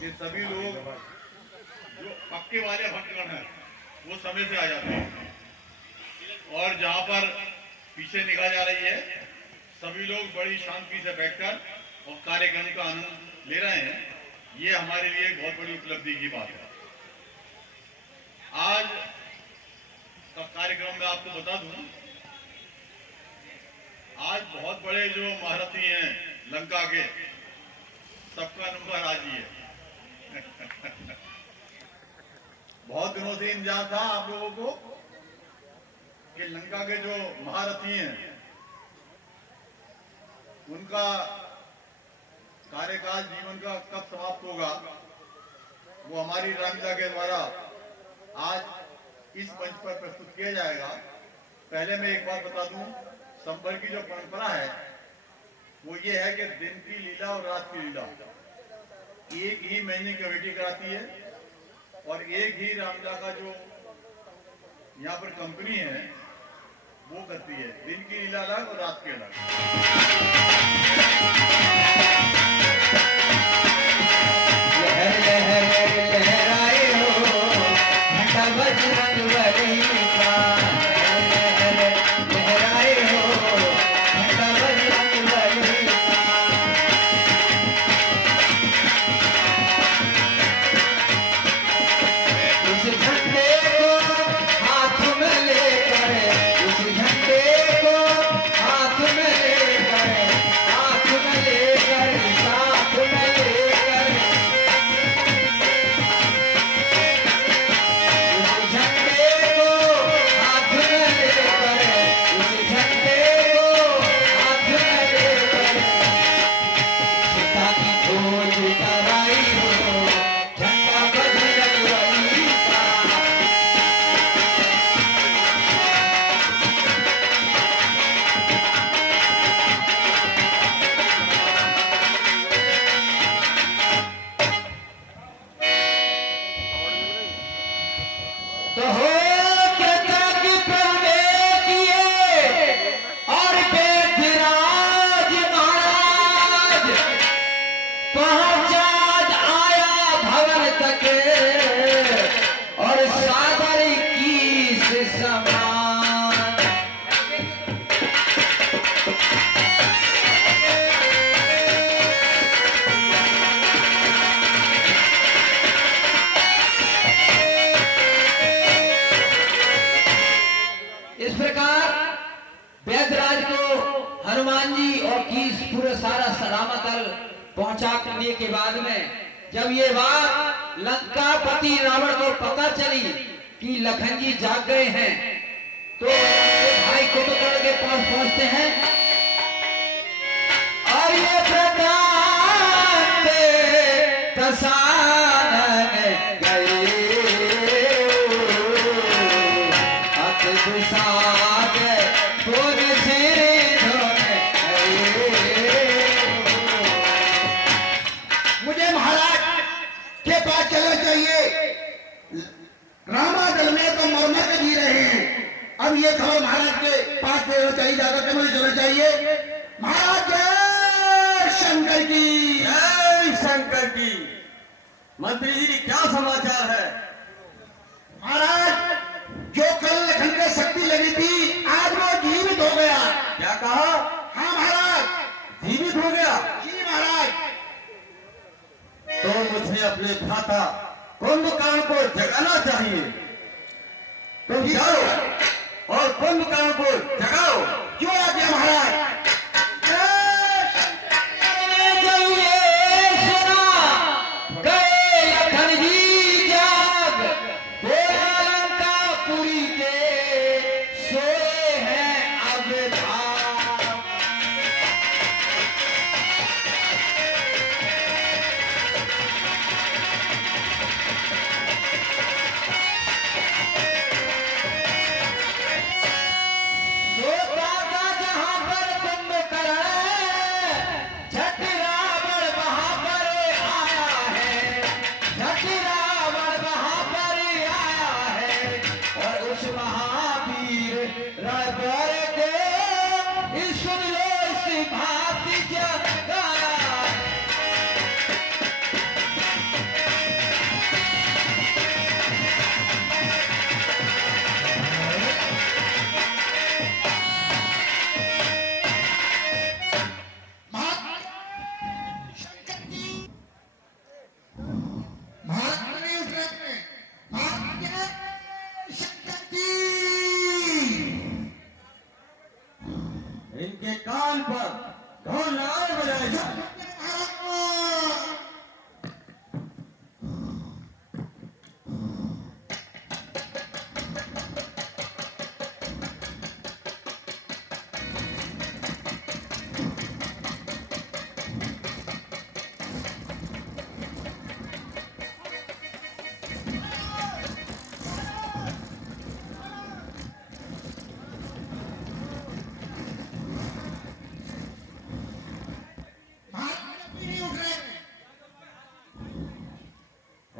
कि सभी लोग जो पक्के वाले भक्तगण हैं वो समय से आ जाते हैं, और जहां पर पीछे निगाह जा रही है सभी लोग बड़ी शांति से बैठकर और कार्यक्रम का आनंद ले रहे हैं। ये हमारे लिए एक बहुत बड़ी उपलब्धि की बात है। आज का कार्यक्रम में आपको बता दूं, आज बहुत बड़े जो महारथी हैं लंका के, सबका नंबर आज ही है। बहुत दिनों से इंतजार था आप लोगों को कि लंका के जो महारथी हैं उनका कार्यकाल जीवन का कब समाप्त होगा, वो हमारी रामलीला के द्वारा आज इस मंच पर प्रस्तुत किया जाएगा। पहले मैं एक बात बता दूं, संबल की जो परंपरा है वो ये है कि दिन की लीला और रात की लीला एक ही महीने कमेटी कराती है, और एक ही रामलीला का जो यहाँ पर कंपनी है वो करती है। दिन की लीला अलग और रात की अलग। लहर लहर लहराए हो घंटा बजरंग बली का, लहर लहराए हो घंटा बजरंग बली का। उस झंडे को हाथ में लेकर, उस झंडे को हाथ में लेकर, हाथ में लेकर, साथ में लेकर, उस झंडे को हाथ में लेकर, उस झंडे को हाथ में लेकर, सीता की खोज कराई हो झंडा बजरंग बली का। तो हो कृतज्ञ प्रभु किए और बेधिराज महाराज, पहुंचा आया भवन तक और सादर की से समान। इस प्रकार वैद्यराज को हनुमान जी और कीस पूरे सारा सलामत पहुंचा करने के बाद में जब ये बात लंकापति रावण को पता चली कि लखन जी जाग गए हैं, तो भाई कुंभकर्ण के पास पहुंचते हैं और ये प्रताप दसानन गए अत दुसाद पुर सिर धोने गए। मुझे महाराज के पास चलना चाहिए। रामादल में तो मरना के जी रहे हैं, अब ये खबर महाराज के पास देना चाहिए, जाकर के मुझे चलना चाहिए। महाराज जय शंकर की, जय शंकर की। मंत्री जी क्या समाचार है? महाराज जो कल लखन को शक्ति लगी थी आज वो जीवित हो गया। क्या कहा? हाँ महाराज, जीवित हो गया? जी महाराज। तो मुझे अपने भ्राता कुंभकर्ण को जगाना चाहिए। तुम जाओ और कुंभकर्ण को जगाओ। क्यों आ गया महाराज? जहां पर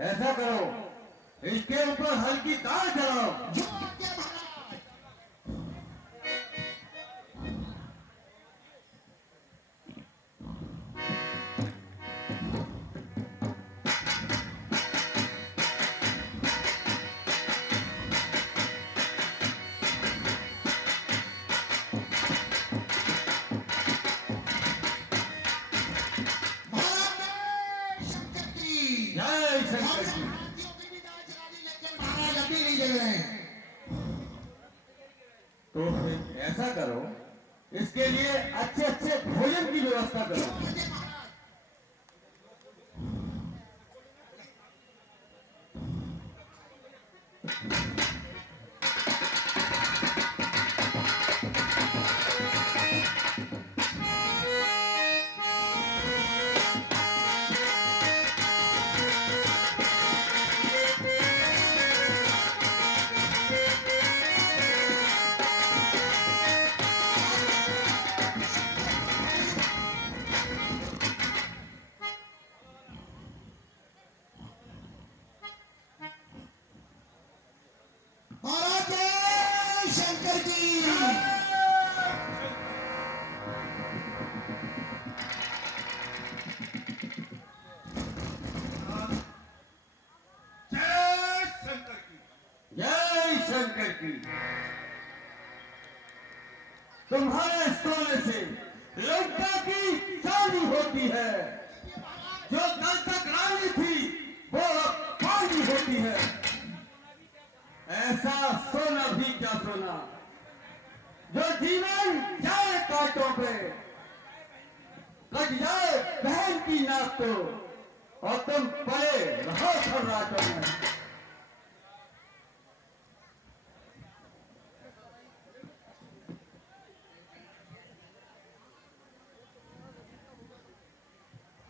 ऐसा करो, इसके ऊपर हल्की तार चलाओ। जो आज्ञा महाराज। महाराज शंकर की जय शंकर की। हाथियों की भी नाच रानी लेकिन महाराज अभी नहीं दे रहे हैं। तो फिर ऐसा करो, इसके लिए अच्छे अच्छे भोजन की व्यवस्था जो करो। आज्ञा महाराज। महाराज जय शंकर की। जय शंकर की। जय शंकर की। तुम्हारे सोने से लंका की शादी होती है। जो कल तक रानी थी वो अब पानी होती है। ऐसा सोना भी क्या सोना, जो जीवन जाए कांटों पे, कट जाए बहन की नाक तो, और तुम पड़े रहो खर्राटों में।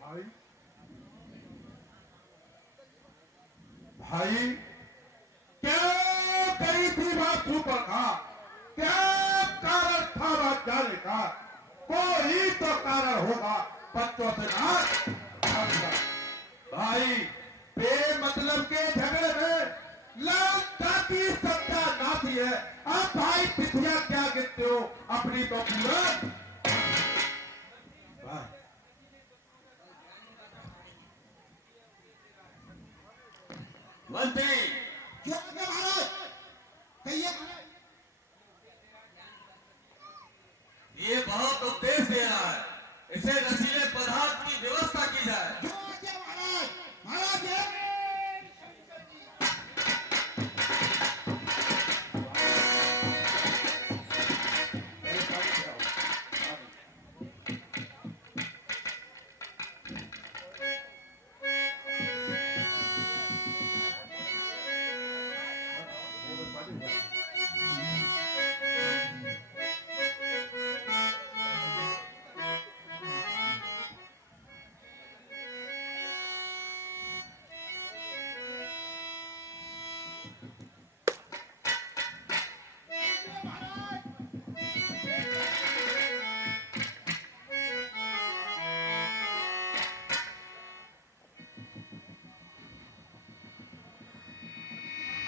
भाई भाई क्या करी थी बात सुपर का? क्या कारण था बात जाने का? कोई तो कारण होगा बच्चों से नाच। भाई बेमतलब के झगड़े में लंका की सत्ता नाती है। अब भाई पिछिया क्या गिनते हो अपनी तो पूरा। मंत्री, जो आज्ञा महाराज। कहिए महाराज। ये बहुत उपदेश दे रहा है, इसे नशीले पदार्थ की व्यवस्था की जाए। जो आज्ञा महाराज। महाराज जय शंकर की।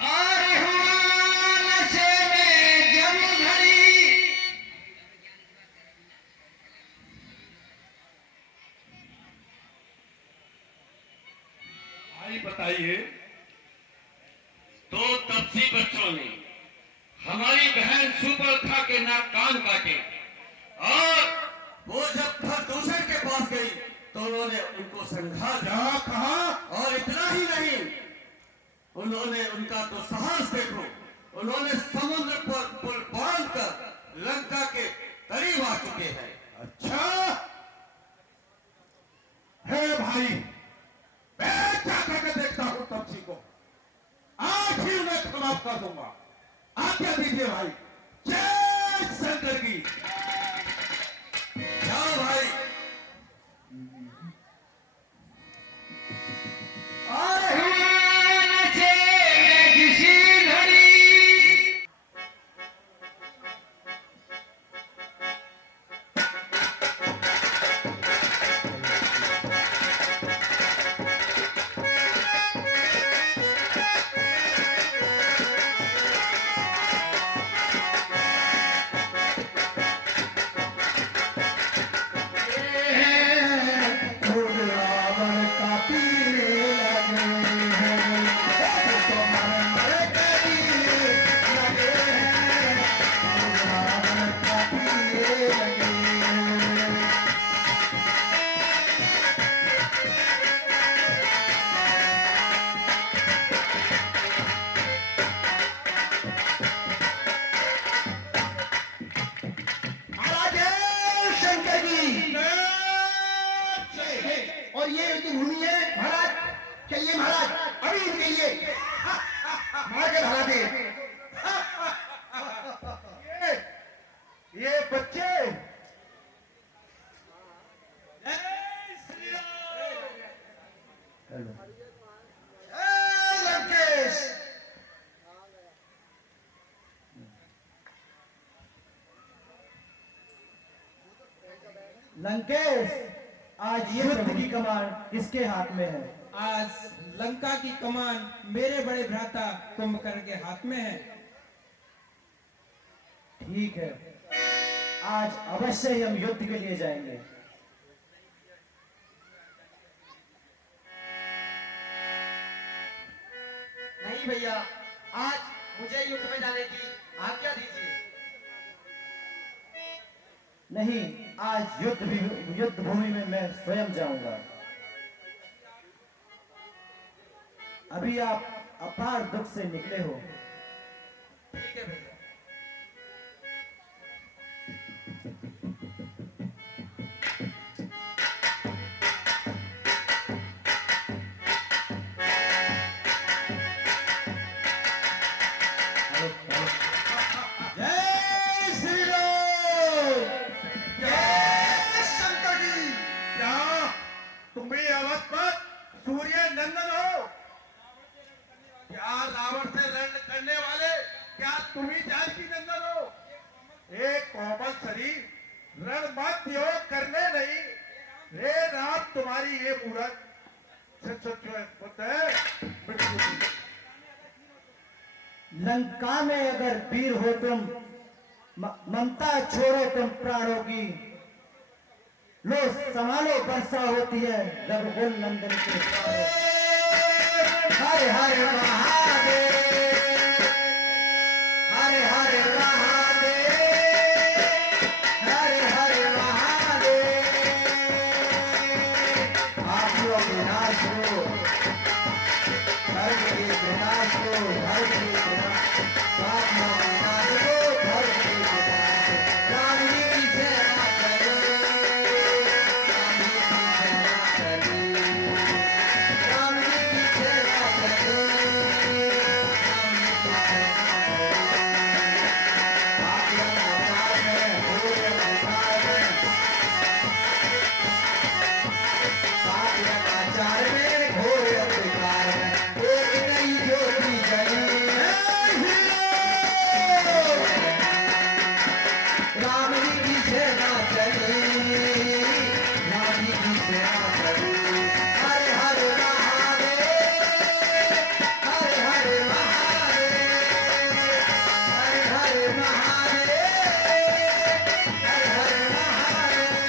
और हुआ नशे में जब घड़ी, भाई बताइए। तो तपसी बच्चों ने हमारी बहन सुपर्णखा के नाक कान काटे, और वो जब घर दूसरे के पास गई तो उन्होंने उनको संघार दिया। क्या कहा? और इतना ही नहीं, उन्होंने उनका तो साहस देखो, उन्होंने समुद्र पर पुल बांधकर लंका के करीब आ चुके हैं। अच्छा है भाई, मैं क्या करके देखता हूं तपसी को। आज ही उन्हें समाप्त कर दूंगा। आज्ञा दीजिए भाई। जय शंकर की। जाओ भाई। और हुआ नशे में किसी घड़ी, की भूमि है महाराज। चलिए महाराज, अभी इनके लिए मार के भगा दे। ये बच्चे लंकेश, लंकेश, आज युद्ध की कमान किसके हाथ में है? आज लंका की कमान मेरे बड़े भ्राता कुंभकर्ण के हाथ में है। ठीक है, आज अवश्य ही हम युद्ध के लिए जाएंगे। नहीं भैया, आज मुझे युद्ध में जाने की आज्ञा दीजिए। नहीं, आज युद्ध भूमि में मैं स्वयं जाऊंगा। अभी आप अपार दुख से निकले हो। ठीक है भैया। जय श्री राम, जय शंकर जी। क्या तुम भी अवध सूर्य नंदन हो? क्या रावण से रण करने वाले? क्या तुम ही जानकी नंदन हो? एक कोमल शरीर रण मत योग करने नहीं। हे राम, तुम्हारी ये मूरत सच होता है। लंका में अगर वीर हो तुम, ममता छोड़ो तुम प्राणों की। लो संभालो, वर्षा होती है रघुकुल नंदन के प्राणों। हर हर महादेव, हर हर महादेव, हर हर महादेव। आप लोग विनाश हो, धर्म के विनाश हो, धर्म के विनाश, पाप का विनाश हो, धर्म के विनाश हो। राम जी की सेवा करो, राम जी की सेवा करो, राम जी की सेवा करो, राम जी की सेवा करो। पापियों का अवतार में, घोर अवतार में, पापियों का आचार में, घोर अंधकार में, एक नई ज्योति जली। राम जी की सेवा चली, राम जी की सेवा चली। हर हर महादेव, हर हर महादेव, हर हर महादेव, हर हर महादेव।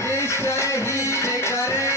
निश्चय ही करे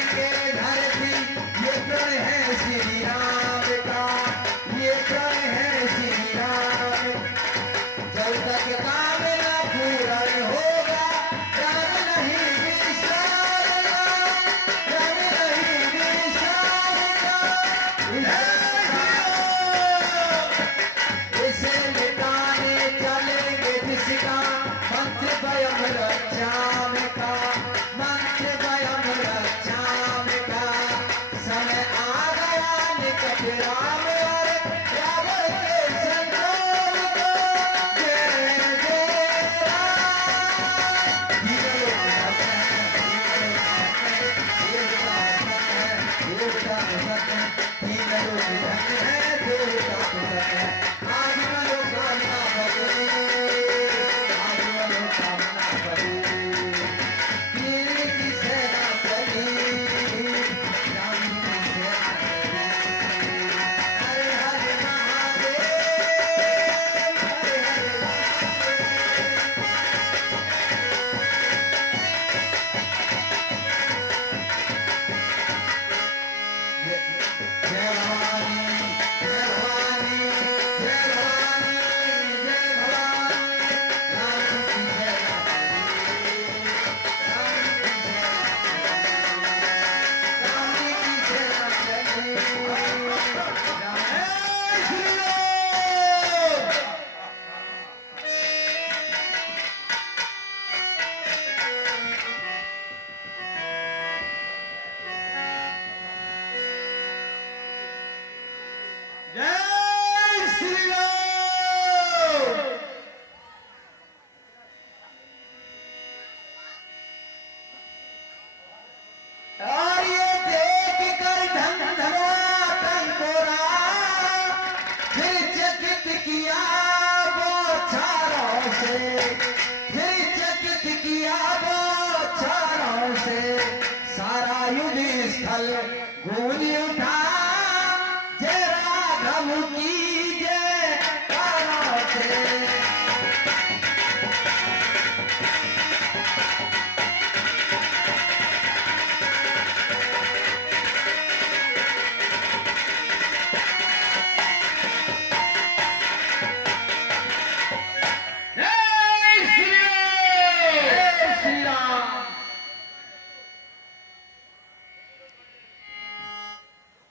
स्थल गूंज उठा जय राघव की जय कारों से।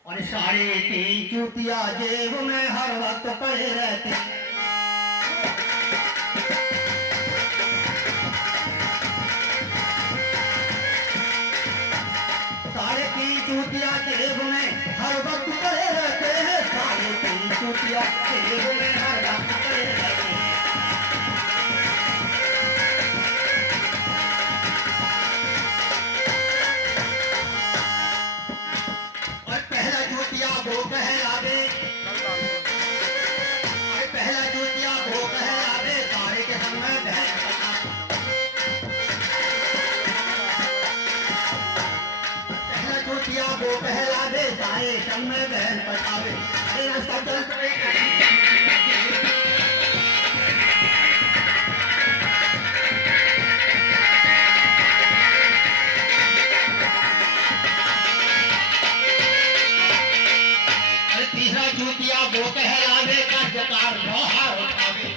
और 3.5 चूतिया जेब में हर वक्त पड़े रहते। 3.5 चूतिया जेब में हर वक्त पड़े रहते हैं। 3.5 चूतिया जेब में हर वक्त पड़े रहते हैं। और पहला जूतिया वो कहलावे, और पहला जूतिया वो कहलावे तारे के संग में बहन पता। पहला जूतिया वो कहलावे तारे संग में बहन पतावे। अरे रास्ता चल तीसरा जूतिया वो कहलावे का जकार व्यवहार उठावे।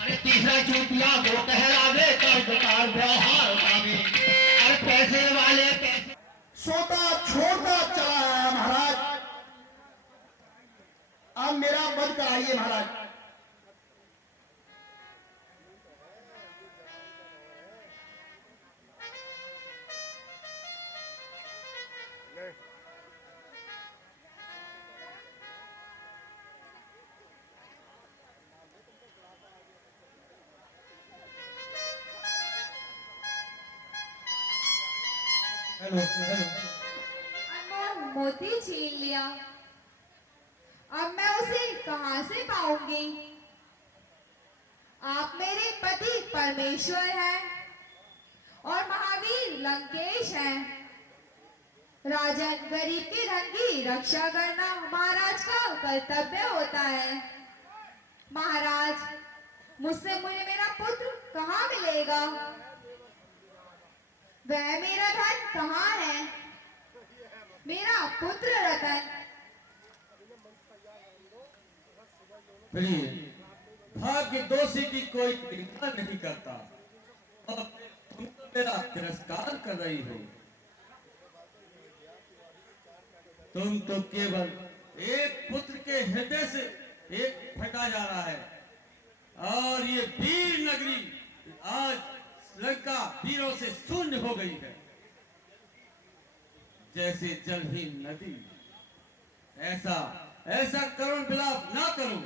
अरे तीसरा जूतिया वो कहलावे का जकार व्यवहार उठावे। और पैसे वाले पैसे सोता छोड़ता चला आया महाराज। अब मेरा वध कराइए महाराज। Hello hello. अनमोल मोती छीन लिया, अब मैं उसे कहां से पाऊंगी? आप मेरे पति परमेश्वर हैं और महावीर लंकेश हैं। राजन गरीब के धन की रक्षा करना महाराज का कर्तव्य होता है। महाराज, मुझसे मुझे मेरा पुत्र कहाँ मिलेगा? वह मेरा धन कहाँ है? मेरा पुत्र रतन। प्रिय, भाग्य दोषी की कोई चिंता नहीं करता और तुम तो मेरा तिरस्कार कर रही हो। तुम तो केवल एक पुत्र के हृदय से एक फटा जा रहा है और ये वीर नगरी आज लंका वीरों से शून्य हो गई है। जैसे जलहीन नदी, ऐसा करुण विलाप ना करो।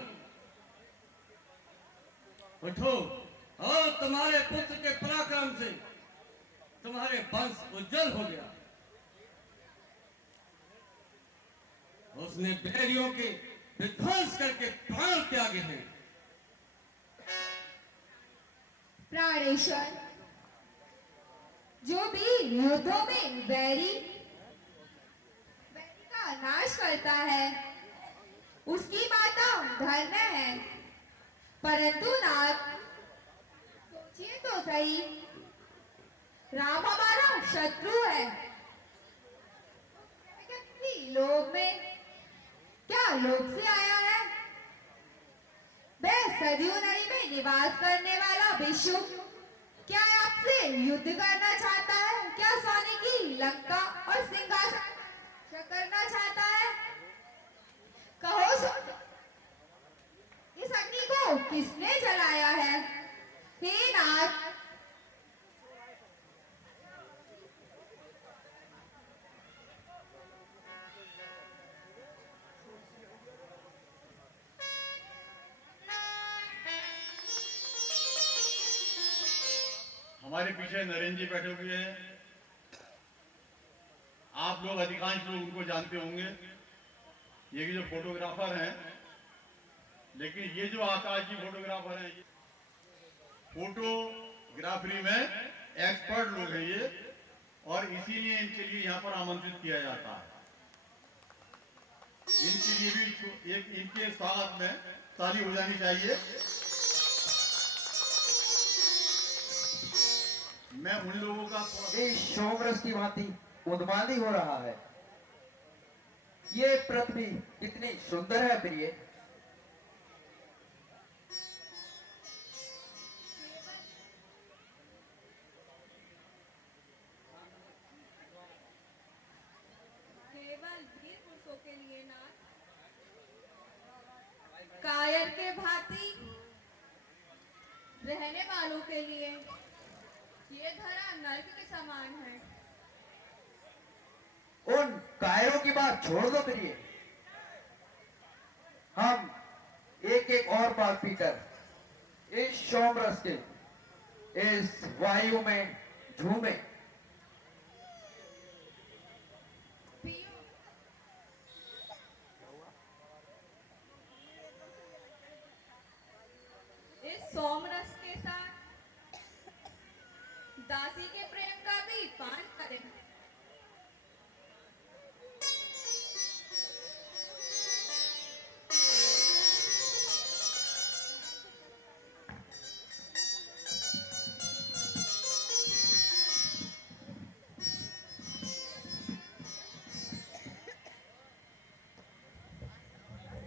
उठो और तुम्हारे पुत्र के पराक्रम से तुम्हारे वंश उज्जवल हो गया। उसने बैरियों के विध्वंस करके प्राण त्यागे हैं। प्राणेश्वर, जो भी युद्धों में बैरी का नाश करता है उसकी माता धन्य है। परंतु नाथ, सोचिए तो सही, राम हमारा शत्रु है। लोभ में क्या लोभ से आया है? वह सरयू नदी में निवास करने वाला विष्णु क्या आपसे युद्ध करना चाहता है? क्या सोने की लंका और सिंहासन करना चाहता है? कहो, इस अग्नि को किसने जलाया है? हे नाथ, हमारे पीछे नरेंद्र जी बैठे हुए हैं। आप लोग अधिकांश लोग उनको जानते होंगे, ये जो फोटोग्राफर हैं। लेकिन ये जो आकाश जी फोटोग्राफर हैं, फोटो ग्राफरी में एक्सपर्ट लोग हैं ये, और इसीलिए इनके लिए यहाँ पर आमंत्रित किया जाता है। इनके लिए भी एक इनके स्वागत में ताली हो जानी चाहिए। मैं उन लोगों का इस सोमरस की भांति उन्मादी हो रहा है। ये पृथ्वी कितनी सुंदर है प्रिय। केवल वीर पुरुषों के लिए ना, कायर के भांति रहने वालों के लिए ये धरा नर्क के समान है। उन कायरों की बात छोड़ दो प्रिय। हम एक एक और बार पीकर इस सोमरस के इस वायु में झूमे। पियो, इस सोमरस के साथ दासी के प्रेम का भी पान करें।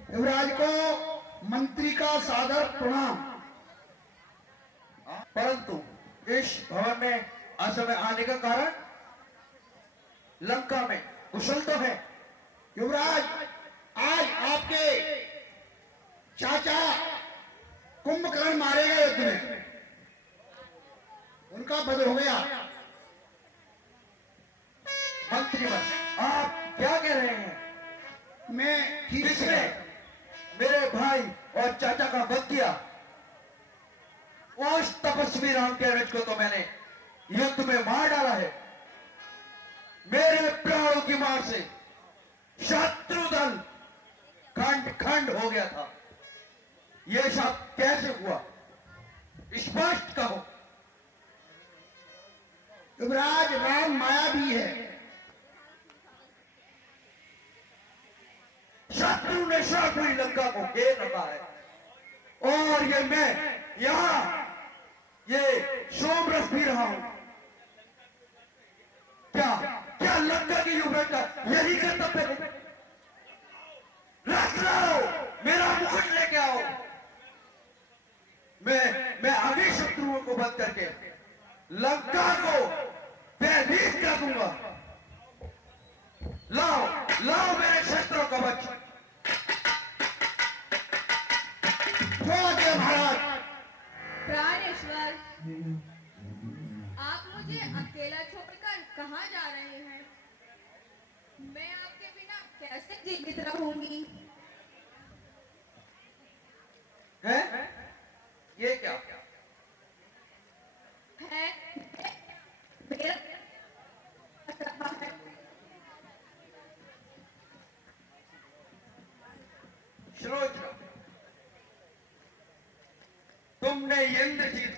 युवराज को मंत्री का सादर प्रणाम। परंतु इस भवन में असमय आने का कारण लंका में कुशल तो है। युवराज, आज आपके चाचा कुंभकर्ण मारे गए युद्ध में, उनका वध हो गया। मंत्रीवन, आप क्या कह रहे हैं? मैं ठीक किसने मेरे भाई और चाचा का वध किया? उस तपस्वी राम के रज को तो मैंने युद्ध में मार डाला है। मेरे प्राणों की मार से शत्रु दल खंड खंड हो गया था। यह सब कैसे हुआ? स्पष्ट कहो। युवराज, राम माया भी है। शत्रु ने पूरी लंका को घेर रखा है और ये मैं यहां ये सोमरस पी रहा हूं। क्या क्या लंका की युवराज का यही कर्तव्य है? रख लाओ, मेरा मुकुट लेके आओ। मैं आगे शत्रुओं को बंद करके लंका को भयभीत कर दूंगा। लाओ लाओ मेरे शस्त्रों का कवच। महाराज, प्राणेश्वर, आप मुझे अकेला छोड़कर कहाँ जा रहे हैं? मैं आपके बिना कैसे जीवित रहूंगी? है ये क्या? है मेरा है। श्रोत्र, तुमने इंद्रजीत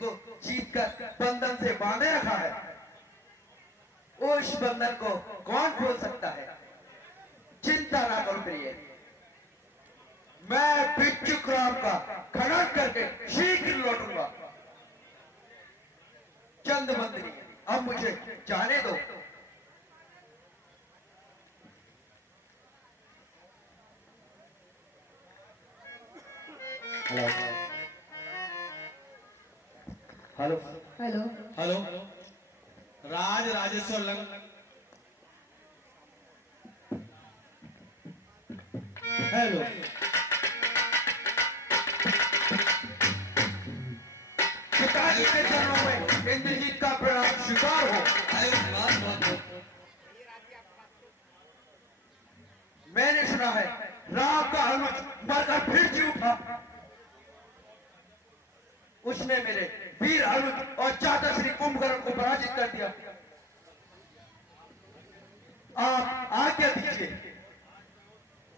को जीत कर बंधन से बांधे रखा है। उस बंधन को कौन खोल सकता है? चिंता ना करो प्रिय, मैं भिक्षुक राम का खनन करके शीघ्र लौटूंगा। चंद मंत्री, अब मुझे जाने दो। Hello hello hello, hello, Raj Rajeshwar lung, hello, पिताजी के चरणों में इंद्रजीत का प्रणाम स्वीकार हो। मैंने सुना है राम का अनुज मरकर फिर जी उठा। उसने मेरे वीर अनुज और चाचा श्री कुंभकर्ण को पराजित कर दिया। आप आज्ञा दीजिए,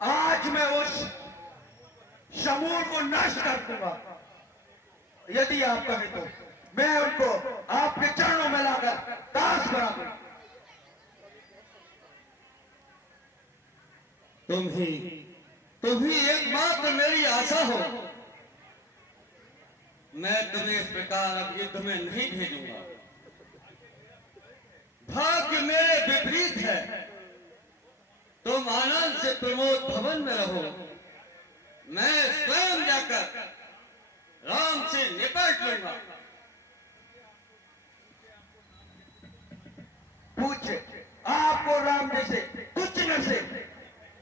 आज मैं उस सबको नष्ट कर दूंगा। यदि आप कहें तो मैं उनको आपके चरणों में लाकर दास बना दूं। तुम ही एकमात्र मेरी आशा हो। मैं तुम्हें इस प्रकार अब युद्ध में नहीं भेजूंगा। भाग्य मेरे विपरीत है। तुम आनंद से प्रमोद भवन में रहो, मैं स्वयं जाकर राम से निपट लूंगा। पूछे आपको राम जैसे तुच्छ नर से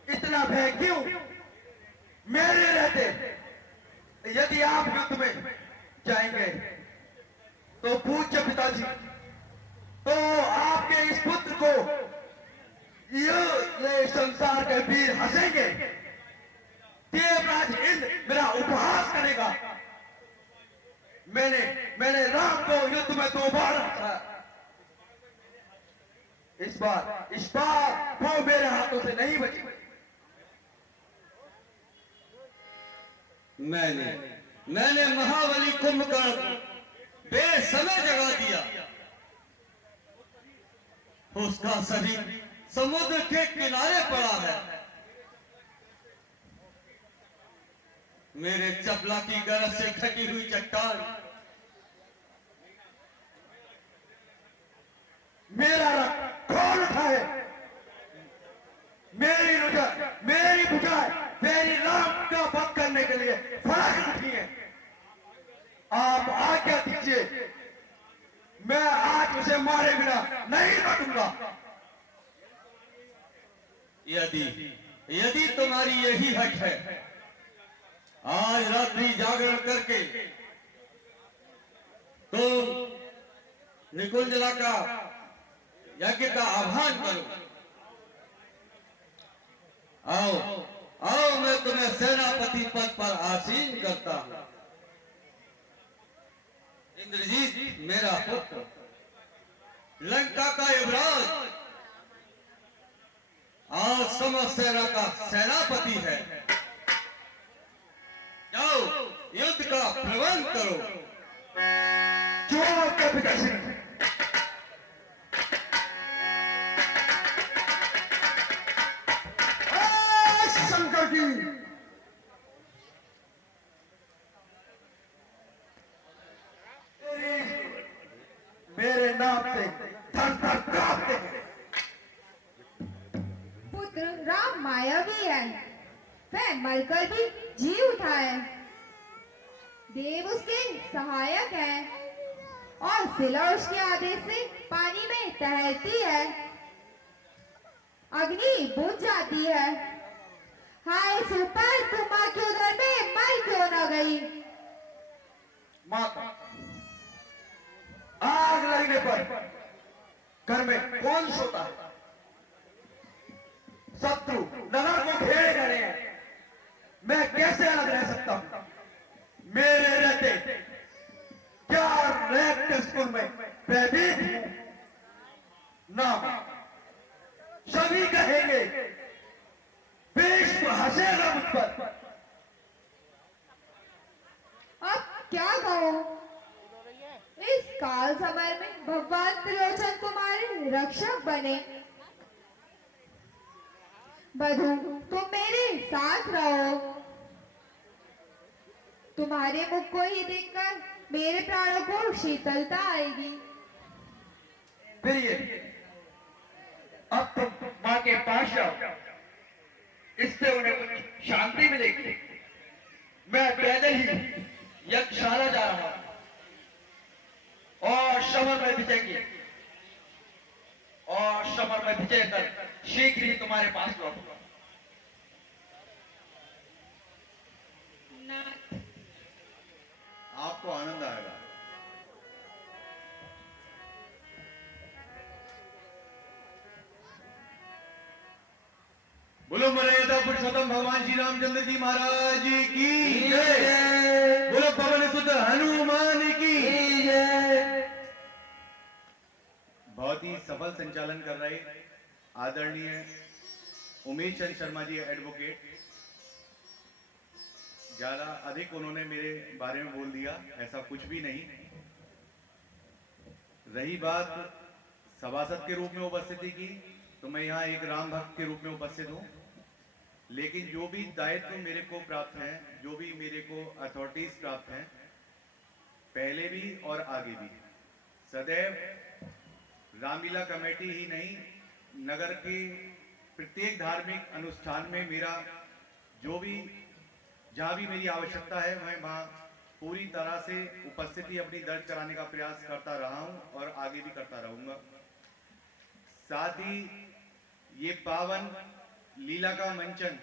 इतना भय क्यों? मेरे रहते यदि आप युद्ध में जाएंगे तो पूज्य पिताजी, तो आपके इस पुत्र को ये संसार के वीर हंसेंगे। देवराज इंद्र मेरा उपहास करेगा। मैंने राम को युद्ध में 2 बार हंसा। इस बार वो मेरे हाथों से नहीं बची। मैंने महाबली कुंभकर्ण बेसमय जगा दिया। उसका शरीर समुद्र के किनारे पड़ा है। मेरे चपला की गरज से ढकी हुई चट्टान मेरा रक्त कौन उठाए? मेरी बुझाए मेरी राम का वध करने के लिए फड़क उठी है। आप आज्ञा दीजिए, मैं आज उसे मारे बिना नहीं लौटूंगा। यदि तुम्हारी यही हट है, आज रात्रि जागरण करके तुम निकुंजला का यज्ञ का आह्वान करो। आओ मैं तुम्हें सेनापति पद पर आसीन करता हूं। इंद्रजीत मेरा पुत्र, लंका का युवराज, आज समस्त सेना का सेनापति है। जाओ युद्ध का प्रबंध करो। जो आपका पिताश्री शंकर की मेरे नाम से धन कांपते हैं। पुत्र राम मायावी है, वह मरकर भी जी उठा है। देव उसके सहायक है और शिला उसके आदेश से पानी में तैरती है। अग्नि बुझ जाती है। हाय सुपर, तुम मां के उदर में मर क्यों न गई? माता, आग लगने पर घर में कौन सोता है? शत्रु नगर को घेरे खड़े हैं, मैं कैसे अलग रह सकता हूं? मेरे रहते क्या रैत स्कूल में भयभीत हूं? ना, सभी कहेंगे विश्व हंसेगा मुझ पर। अब क्या कहूं? इस काल समय में भगवान त्रिलोचन तुम्हारे रक्षक बने। बधू तुम मेरे साथ रहो। तुम्हारे मुख को ही देखकर मेरे प्राणों को शीतलता आएगी। प्रिय, अब तुम मां के पास जाओ, इससे उन्हें कुछ शांति मिलेगी। मैं पैदल ही यज्ञशाला जा रहा हूं और समर में विजय की और समर में विजय कर शीघ्र ही तुम्हारे पास लौटूंगा। आपको आनंद आएगा। बोलो मर्यादा पुरुषोत्तम भगवान श्री रामचंद्र जी महाराज की जय। बोलो पवन सुत हनुमान की जय। बहुत ही सफल संचालन कर रहे आदरणीय उमेश चंद शर्मा जी एडवोकेट, ज़्यादा अधिक उन्होंने मेरे बारे में बोल दिया, ऐसा कुछ भी नहीं। रही बात सभासद के रूप में उपस्थिति की, तो मैं यहाँ एक राम भक्त के रूप में उपस्थित हूँ। लेकिन जो भी दायित्व मेरे को प्राप्त है, जो भी मेरे को अथॉरिटीज प्राप्त हैं, पहले भी और आगे भी, सदैव रामलीला कमेटी ही नहीं, नगर के प्रत्येक धार्मिक अनुष्ठान में मेरा जो भी जहाँ भी मेरी आवश्यकता है, मैं वहाँ पूरी तरह से उपस्थिति अपनी दर्ज कराने का प्रयास करता रहा हूँ और आगे भी करता रहूँगा। साथ ही ये पावन लीला का मंचन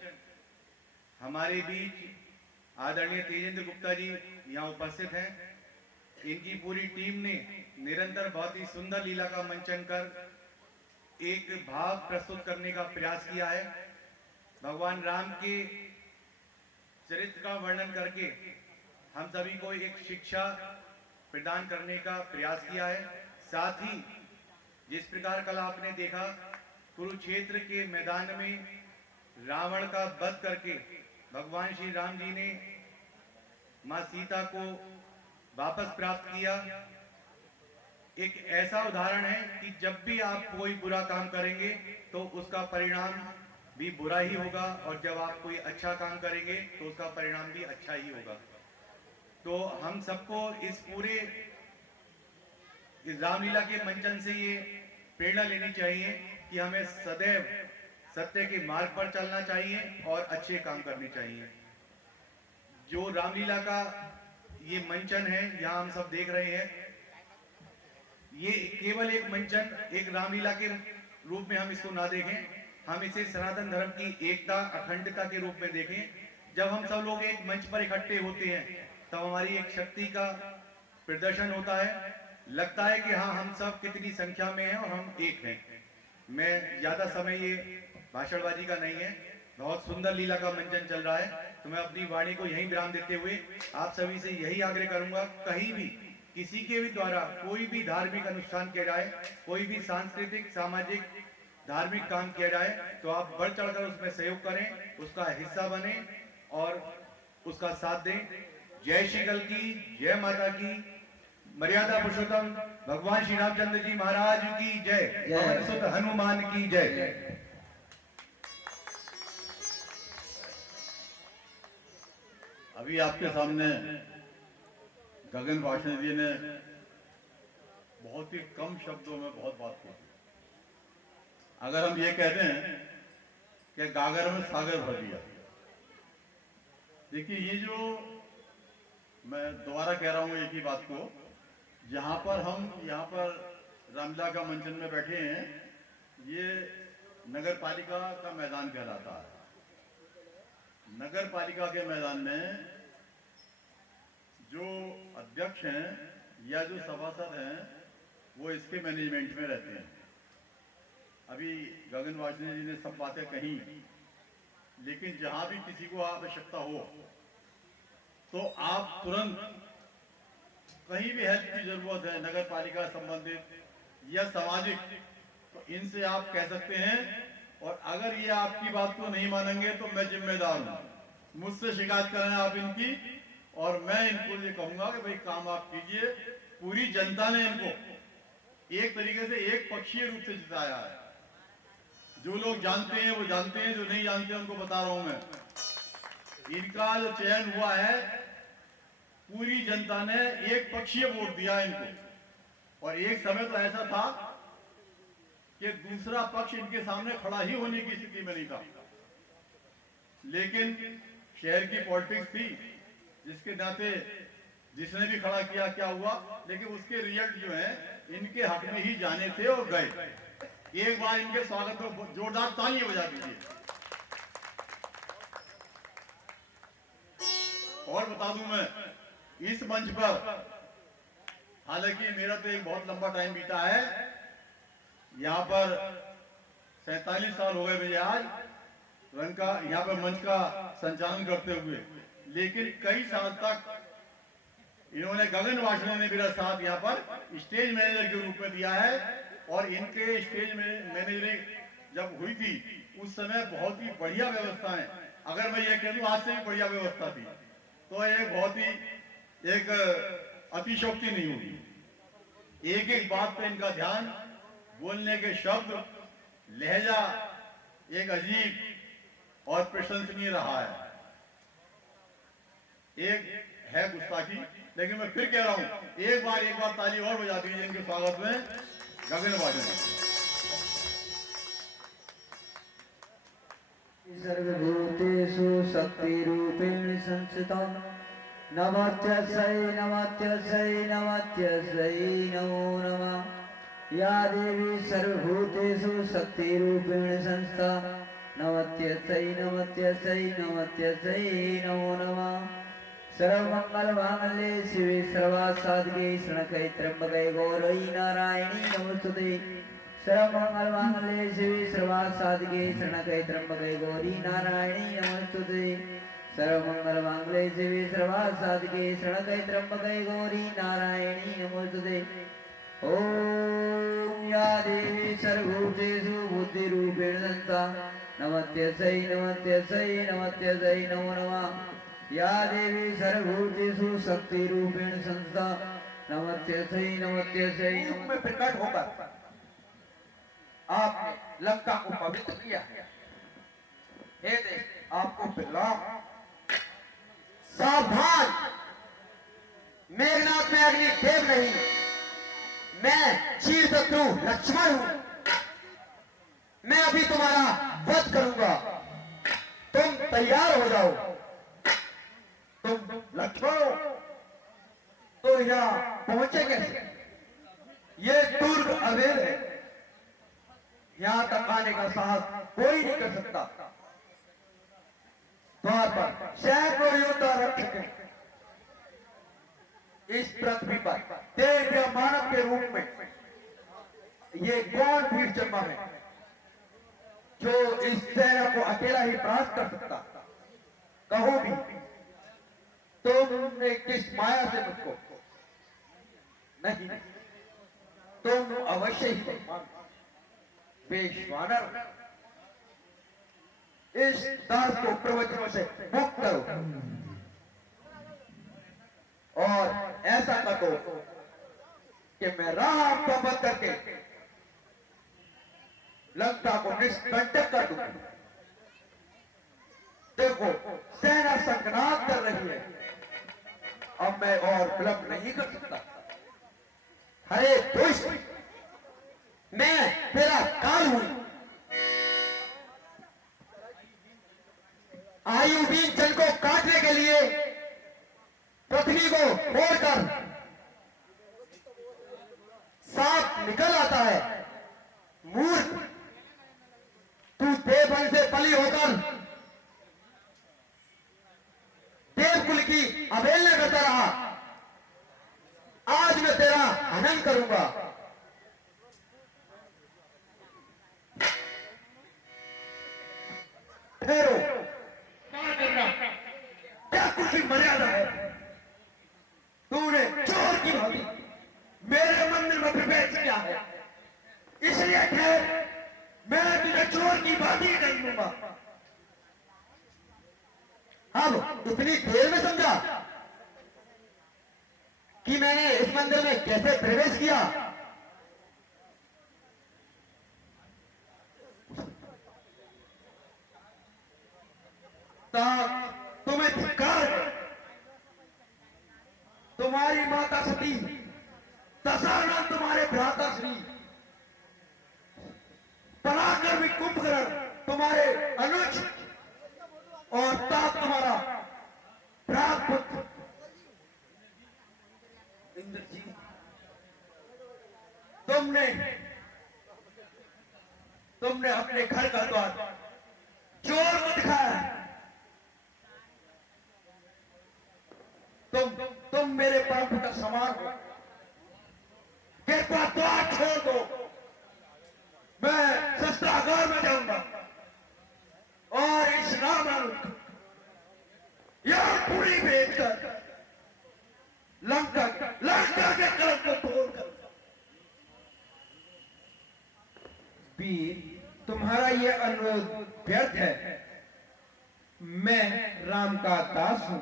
हमारे बीच आदरणीय तेजेंद्र गुप्ता जी यहाँ उपस्थित हैं। इनकी पूरी टीम ने निरंतर बहुत ही सुंदर लीला का मंचन कर एक भाव प्रस्तुत करने का प्रयास किया है। भगवान राम के चरित्र का वर्णन करके हम सभी को एक शिक्षा प्रदान करने का प्रयास किया है। साथ ही जिस प्रकार कल आपने देखा, कुरुक्षेत्र के मैदान में रावण का वध करके भगवान श्री राम जी ने मां सीता को वापस प्राप्त किया। एक ऐसा उदाहरण है कि जब भी आप कोई बुरा काम करेंगे तो उसका परिणाम भी बुरा ही होगा, और जब आप कोई अच्छा काम करेंगे तो उसका परिणाम भी अच्छा ही होगा। तो हम सबको इस पूरे रामलीला के मंचन से ये प्रेरणा लेनी चाहिए कि हमें सदैव सत्य के मार्ग पर चलना चाहिए और अच्छे काम करने चाहिए। जो रामलीला का ये मंचन है, यहाँ हम सब देख रहे हैं, ये केवल एक मंचन, एक रामलीला के रूप में हम इसको ना देखें, हम इसे सनातन धर्म की एकता, अखंडता के रूप में देखें। जब हम सब लोग एक मंच पर इकट्ठे होते हैं तब हमारी एक शक्ति का प्रदर्शन होता है। लगता है कि हाँ, हम सब कितनी संख्या में हैं और हम एक हैं। मैं ज्यादा समय ये भाषणबाजी का नहीं है, बहुत सुंदर लीला का मंचन चल रहा है, तो मैं अपनी वाणी को यहीं विराम देते हुए आप सभी से यही आग्रह करूंगा, कहीं भी किसी के भी द्वारा कोई भी धार्मिक अनुष्ठान किया जाए, कोई भी सांस्कृतिक, सामाजिक, धार्मिक काम किया जाए, तो आप बढ़ चढ़कर उसमें सहयोग करें, उसका हिस्सा बने और उसका साथ दें। जय श्री कल की, जय माता की, मर्यादा पुरुषोत्तम भगवान श्री रामचंद्र जी महाराज की जय, पवन सुत हनुमान की जय। अभी आपके सामने गगन भाषण जी ने बहुत ही कम शब्दों में बहुत बात की। अगर हम ये कहते हैं कि गागर में सागर भर दिया, देखिए ये जो मैं दोबारा कह रहा हूँ एक ही बात को, जहाँ पर हम यहाँ पर रामलीला का मंचन में बैठे हैं, ये नगर पालिका का मैदान कहलाता है। नगर पालिका के मैदान में जो अध्यक्ष हैं या जो सभासद हैं वो इसके मैनेजमेंट में रहते हैं। अभी गगन वाजने जी ने सब बातें कही, लेकिन जहां भी किसी को आवश्यकता हो तो आप तुरंत कहीं भी हेल्प की जरूरत है, नगर पालिका संबंधित या सामाजिक, तो इनसे आप कह सकते हैं। और अगर ये आपकी बात को नहीं मानेंगे तो मैं जिम्मेदार हूं, मुझसे शिकायत करें आप इनकी, और मैं इनको ये कहूंगा कि भाई काम आप कीजिए। पूरी जनता ने इनको एक तरीके से एक पक्षीय रूप से जिताया है। जो लोग जानते हैं वो जानते हैं, जो नहीं जानते उनको बता रहा हूं मैं। इनका जो चयन हुआ है, पूरी जनता ने एक पक्षीय वोट दिया इनको। और एक समय तो ऐसा था कि दूसरा पक्ष इनके सामने खड़ा ही होने की स्थिति में नहीं था, लेकिन शहर की पॉलिटिक्स थी, जिसके नाते जिसने भी खड़ा किया क्या हुआ, लेकिन उसके रिजल्ट जो है इनके हक में ही जाने थे और गए। एक बार इनके स्वागत को जोरदार तालियां बजा दीजिए। और बता दूं मैं इस मंच पर, हालांकि मेरा तो एक बहुत लंबा टाइम बीता है, यहाँ पर 47 साल हो गए मुझे आज रंग का यहाँ पर मंच का संचालन करते हुए, लेकिन कई साल तक इन्होंने गगन वासने ने मेरा साथ यहाँ पर स्टेज मैनेजर के रूप में दिया है। और इनके स्टेज में मैनेजरिंग जब हुई थी उस समय बहुत ही बढ़िया व्यवस्था है। अगर मैं ये कह दूं आज से भी बढ़िया व्यवस्था थी, तो एक बहुत ही एक अतिशोक्ति नहीं होगी। एक एक बात पे इनका ध्यान, बोलने के शब्द, लहजा एक अजीब और प्रशंसनीय रहा है। एक है गुस्ताखी, लेकिन मैं फिर कह रहा हूं, एक बार ताली और बजा दीजिए इनके स्वागत में गगन वादन। सर्वभूतेषु शक्तिरूपेण संस्थिता नमस्यै नमो नमः। या देवी सर्वभूतेषु शक्तिरूपेण संस्थिता नमस्यै नमो नमः। सर्वमंगलमांगल्ये शिवे सर्वासाधिके शरणखे त्र्यंबके गौरी नारायणी नमोस्तुते। सर्वमंगलमांगल्ये शिवे सर्वासाधिके शरणखे त्र्यंबके गौरी नारायणी नमोस्तुते। सर्वमंगलमांगल्ये शिवे सर्वासाधिके शरणखे त्र्यंबके गौरी नारायणी नमोस्तुते। ओम या देवी सर्वभूतेषु बुद्धिरूपेण संस्थिता नमस्यै नमो नमः। या देवी सर्वभूतेषु शक्तिरूपेण संस्थिता नमस्यै रूप में प्रकट होकर आपने लंका को पवित्र किया। हे देव, आपको बिरलाम। सावधान, मेघनाथ में अग्नि देव नहीं, मैं चीर शत्रु लक्ष्मण हूं। मैं अभी तुम्हारा वध करूंगा, तुम तैयार हो जाओ। तुम लक्ष्मण हो तो यहाँ पहुंचे कैसे? ये दुर्ग अवैध है, यहाँ तक आने का साहस कोई नहीं कर सकता। द्वार पर सैकड़ों योद्धा रक्षक हैं। इस पृथ्वी पर देव या मानव के रूप में ये कौन वीर जन्मा है जो इस सेना को अकेला ही परास्त कर सकता? कहो भी, तुमने किस माया से मुझको? नहीं, तुम अवश्य ही बेशवानर। इस दास को प्रवचनों से मुक्त करो और ऐसा कर दो कि मैं राम को वध करके लंका को निष्कंटक कर दूं। देखो, सेना संघात कर रही है, अब मैं और विलंब नहीं कर सकता। अरे दुष्ट, मैं तेरा काल हूं। आयुबीन जन को काटने के लिए पत्नी को फोड़कर सांप निकल आता है। मूर्ख, तू देवबन से बलि होकर देवकुल की अवहेलना करता रहा। आज मैं तेरा हनन करूंगा। ठहरो, क्या कुछ भी मर्यादा है? तूने चोर की भांति मेरे मंदिर में प्रवेश किया है, इसलिए ठहर, मैं तुझे चोर की भांति नहीं दूंगा। अब इतनी देर में समझा कि मैंने इस मंदिर में कैसे प्रवेश किया? तुम्हें धिक्कार है। तुम्हारी माता सती, दशानन तुम्हारे भ्राता श्री, पराक्रमी कुंभकर्ण तुम्हारे अनुज और तात तुम्हारा प्रापुत्र इंद्रजीत। तुमने अपने घर का द्वार चोर को दिखाया। तुम मेरे परम पिता समान हो। कृपया द्वार छोड़ दो, मैं शस्त्रागार में जाऊंगा और इस रावण यह पूरी बेचकर लंका के कलम को तोड़कर। वीर, तुम्हारा यह अनुरोध व्यर्थ है। मैं राम का दास हूं।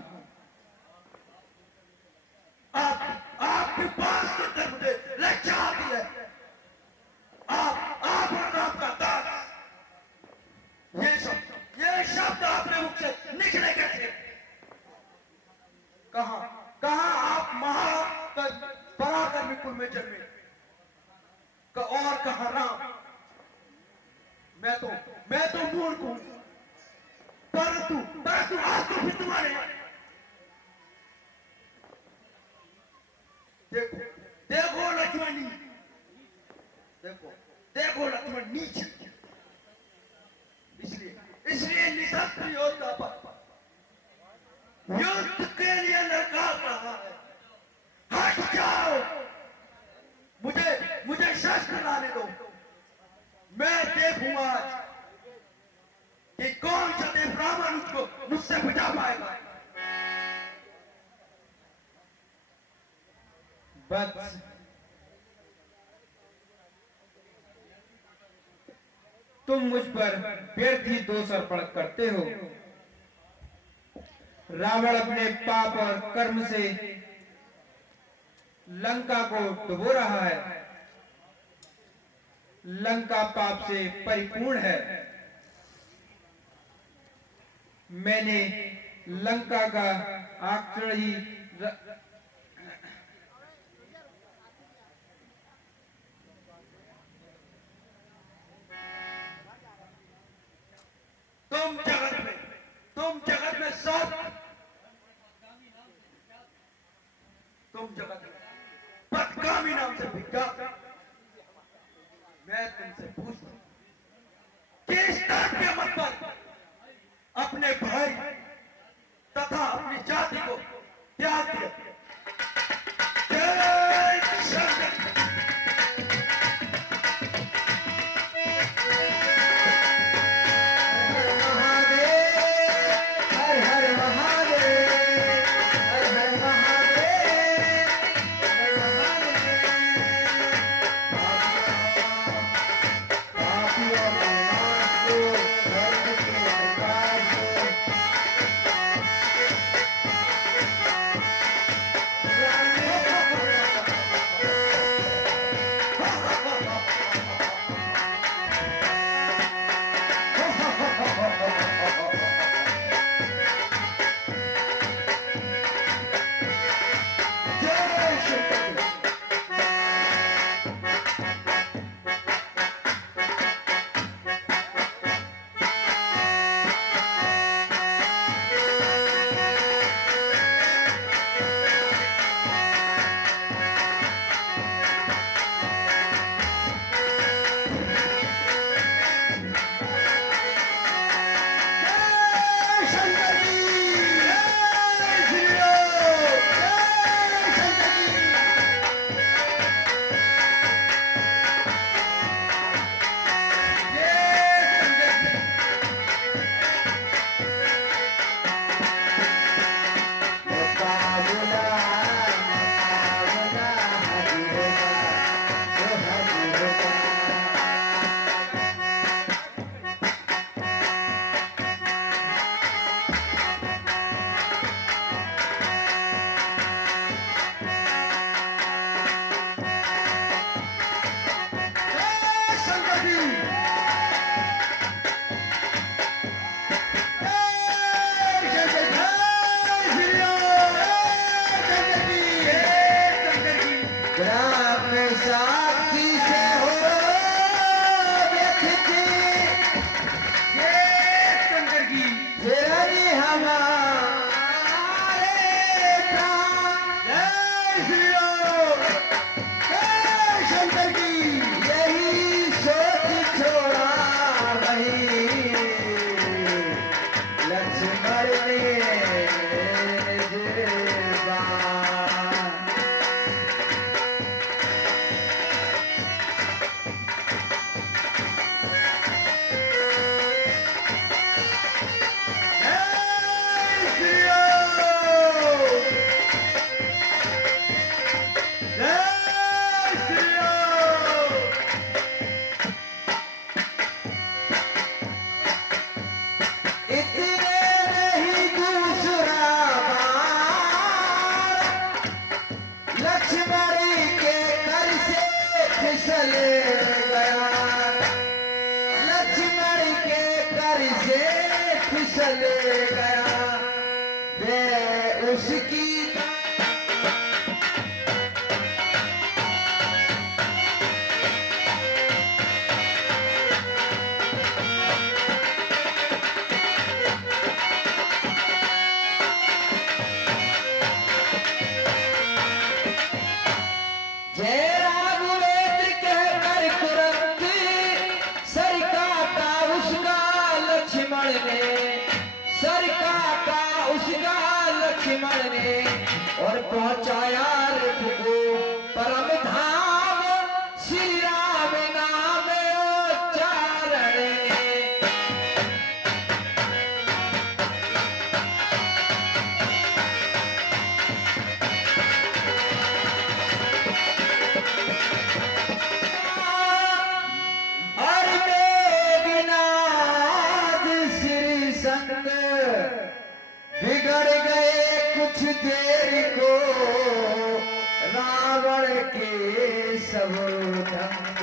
देखो देखो लक्ष्मण नीचे, इसलिए इसलिए निशस्त्र योद्धा पर युद्ध के लिए लड़का रहा है। हट जाओ, मुझे मुझे शस्त्र लाने दो। मैं देखूंगा आज कि कौन सा देव ब्राह्मण उसको मुझसे बचा पाएगा। बस तुम मुझ पर व्यर्थ ही दोष अर्पण करते हो। रावण अपने पाप और कर्म से लंका को डुबो रहा है। लंका पाप से परिपूर्ण है। मैंने लंका का आक्रमण ही तुम जगत में सब तुम जगत में पदगामी नाम से भिक्षा। मैं तुमसे पूछता हूं कि इस के मत पर अपने भाई तथा अपनी जाति को त्याग दिया। जय शंकर। जय राघवेंद्र कहकर लक्ष्मण ने और पहुंचाया रथ को परम धाम श्री राम नाम उच्चारण। और मेघनाद श्री संग बिगड़ गए कुछ देर को रावण के सब ढंग।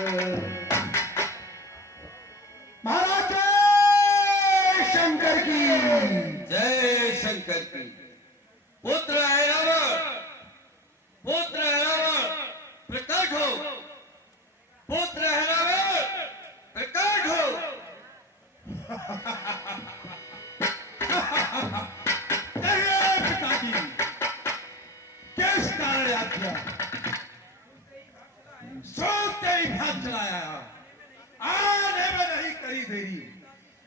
महाराज शंकर की जय शंकर की। पुत्र है रावण, पुत्र है रावण, प्रकट हो। पुत्र है रावण, प्रकट हो। पिताजी किस कारण याद किया? सोचते ही हाथ चलाया, आने में नहीं करी देरी।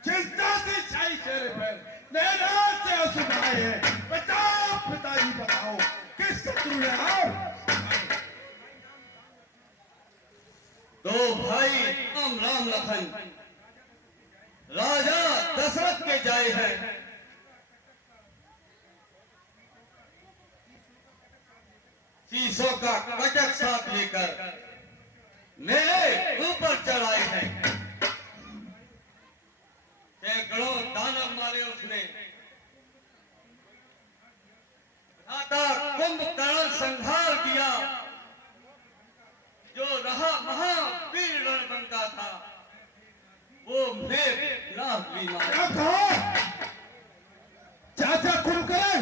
चिंता से छाई चेहरे पर, नैना से आंसू बहाए हैं। बताओ पिताजी, बताओ किस शत्रु ने आओ? तो भाई राम राम लखन राजा दशरथ के जाए हैं। शीशों का कटक साथ लेकर मेरे ऊपर चढ़ाए हैं। सैकड़ों दानव मारे उसने, घाता कुंभकर्ण संहार किया। जो रहा महावीर रणबंका था, वो मेघनाद भी मारा। क्या कहा? चाचा कुंभकर्ण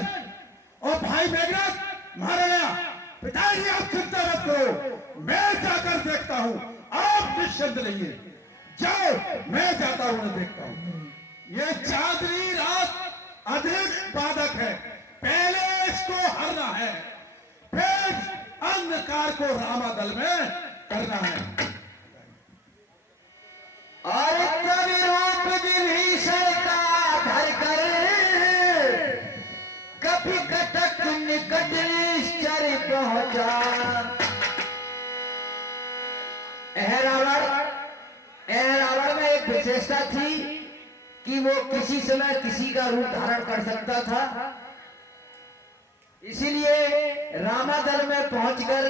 और भाई मेघनाद मारा गया। पिताजी आप चिंता मत करो, मैं जाकर देखता हूँ। आप निश्चिंत रहिए, जाओ मैं जाता हूँ, उन्हें देखता हूँ। ये चांदनी रात अधिक बाधक है, पहले इसको हरना है, फिर अंधकार को रामादल में करना है। और कवि रूप विभीषण का धर कर कभी कटक निकट निश्चर पहुंचा। रावण में एक विशेषता थी कि वो किसी समय किसी का रूप धारण कर सकता था। इसीलिए रामादल में पहुंचकर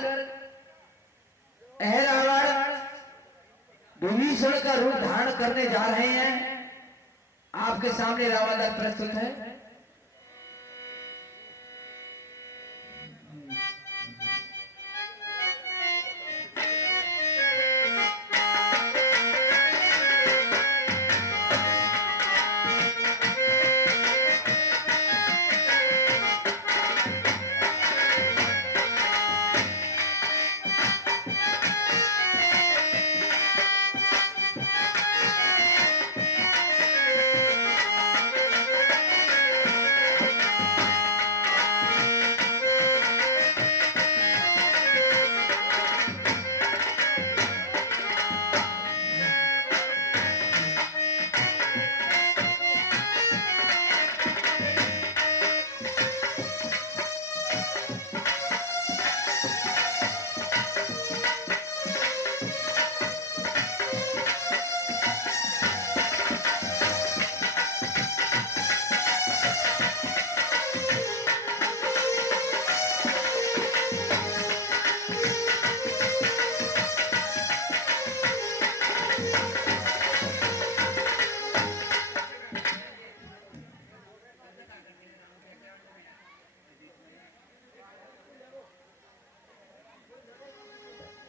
रावण विभीषण का रूप धारण करने जा रहे हैं। आपके सामने रामादल प्रस्तुत है।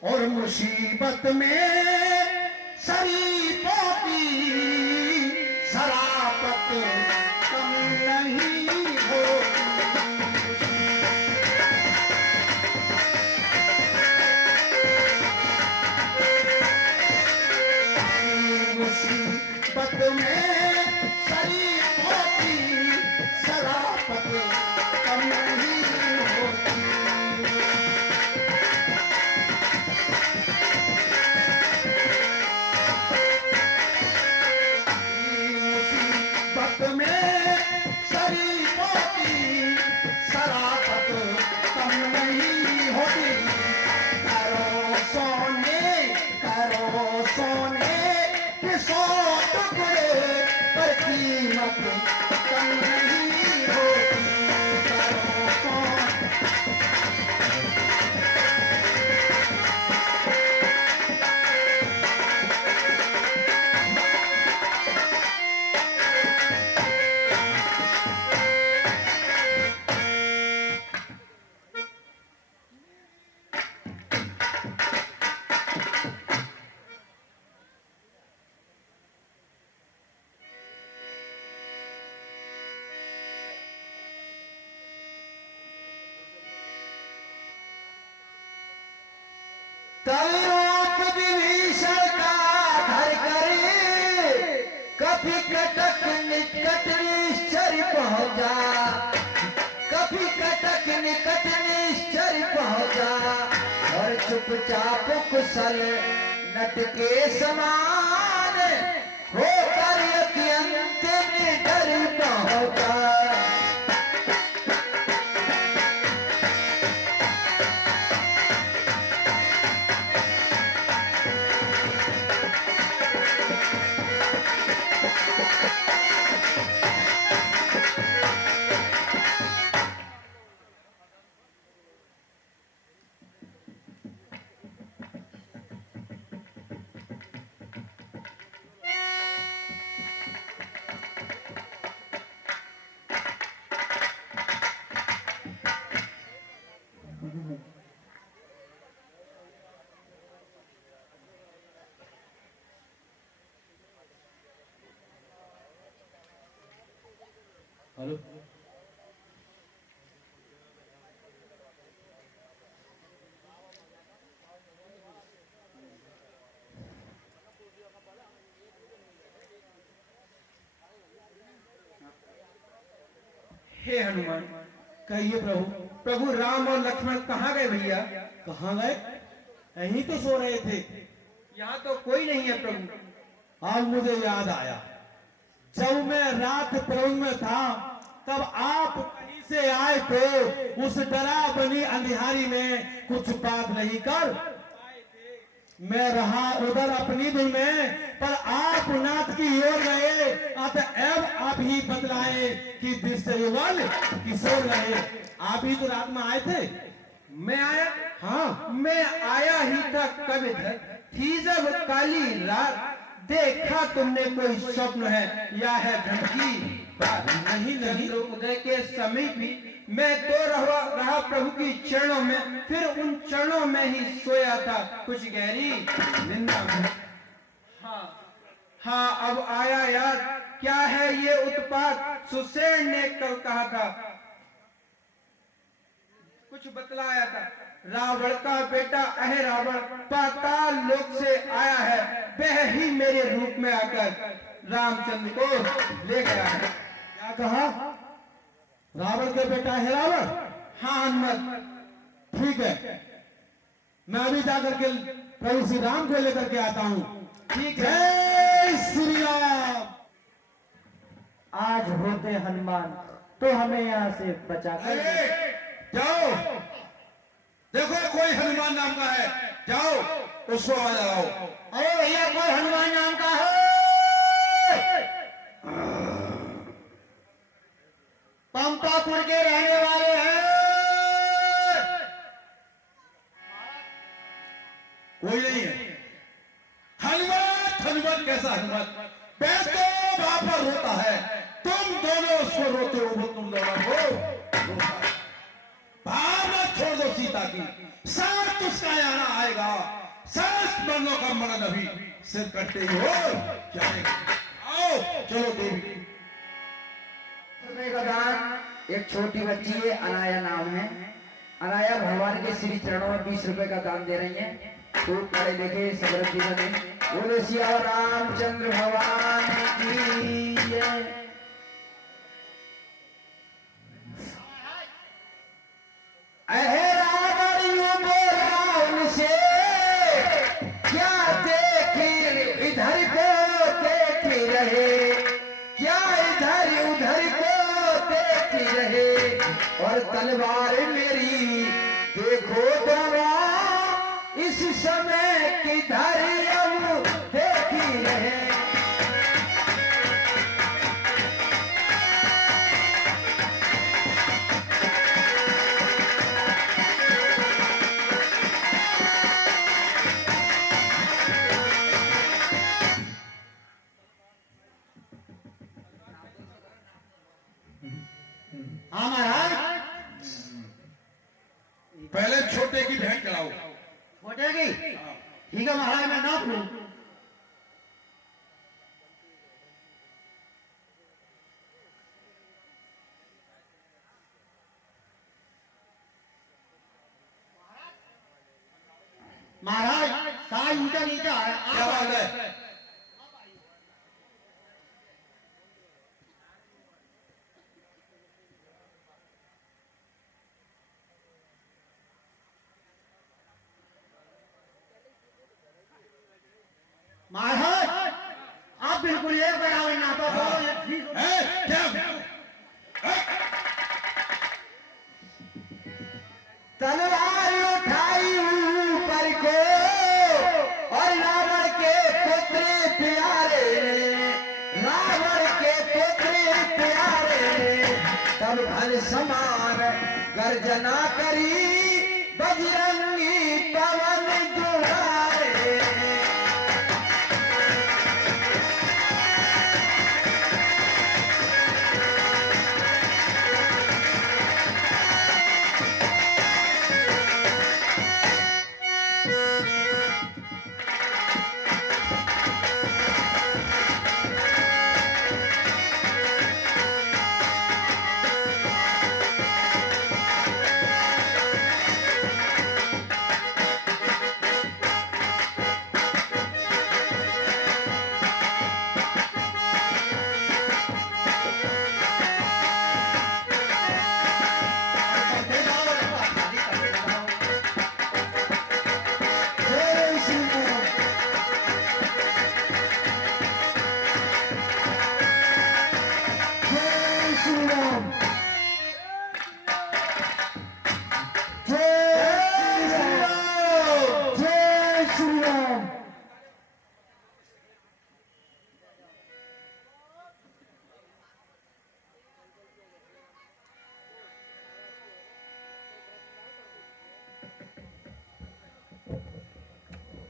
और मुसीबत में शरीफों की शराफत कम नहीं होती। मुसीबत में शरीफों की शराफत कम नहीं होती। तब रूप विभीषण का धर करे, कभी कटक निकट निश्चर पहुंचा, कभी कटक निकट निश्चर पहुंचा, और चुपचाप कुशल नट के समान होकर अत्यंत निडर पहुंचा। हेलो, हे हनुमान, कहिए प्रभु। प्रभु राम और लक्ष्मण कहाँ गए भैया? कहाँ गए? यहीं तो सो रहे थे। यहाँ तो कोई नहीं है प्रभु। अब मुझे याद आया, जब मैं रात प्रभु में था तब आप कहीं से आए थे, उस डरा बनी अंधियारी में कुछ बात नहीं कर मैं रहा उधर अपनी धुन में, पर आप नाथ की ओर गए। अतएव आप ही बतलाए कि दृश्य युगल किशोर रहे। आप ही तो रात में आए थे। मैं आया? हाँ, मैं आया ही था। कब थी जब काली रात, देखा तुमने कोई स्वप्न है या है धमकी बात? नहीं नहीं, उदय के समीप ही मैं तो रहा प्रभु की चरणों में, फिर उन चरणों में ही सोया था कुछ गहरी निंदा में। हाँ, अब आया याद, क्या है ये उत्पात? सुसेन ने कल कहा था, कुछ बतलाया था। रावण का बेटा अहे रावण पाताल लोक से आया है, वह ही मेरे रूप में आकर रामचंद्र को ले गया है। क्या कहा? रावण के बेटा है रावण? हाँ हनुमत, ठीक है, मैं अभी जाकर के प्रभु श्री राम को लेकर के आता हूँ। ठीक है, जय श्री राम। आज होते हनुमान तो हमें यहाँ से बचा कर जाओ, देखो कोई हनुमान नाम का है, जाओ उसको आ जाओ। अरे भैया, कोई हनुमान नाम का है? पंपापुर के रहने वाले हैं। कोई नहीं है। हनुमान, हनुमान कैसा हनुमान? बैठ तो वहां पर रोता है, तुम दोनों उसको रोते हो, तुम दोनों को भावना छोड़ दो सीता की, साथ उसका आना आएगा, सास मरनों का मरण अभी सिर कटते ही हो जाएगा। आओ चलो देवी। का दान एक छोटी बच्ची है, अनाया नाम है। अनाया भगवान के श्री चरणों में 20 रुपए का दान दे रही है। खूब पढ़े लिखे समृद्ध जीवन है। बोले सिया रामचंद्र भगवान की जय। अहे रावण यूं बोला उनसे, क्या देखी इधर को देखी रहे, क्या इधर उधर को देखी रहे, और तलवार मेरी देखो दोनों इस समय किधर अब देखी रहे। हाँ महाराज, पहले छोटे की भेंट चढ़ाओ। छोटे की? ठीक है महाराज, मैं नाप लूं। महाराज सारा ऊंचा नीचा है। क्या बात है? महाराज आप बिल्कुल एक बराबर ना तो तलवार उठाई ऊपर को और रावण के पुत्र प्यारे, रावण के पुत्र प्यारे, तब घन समान गर्जना करी बजरंगी पवन दुआरे।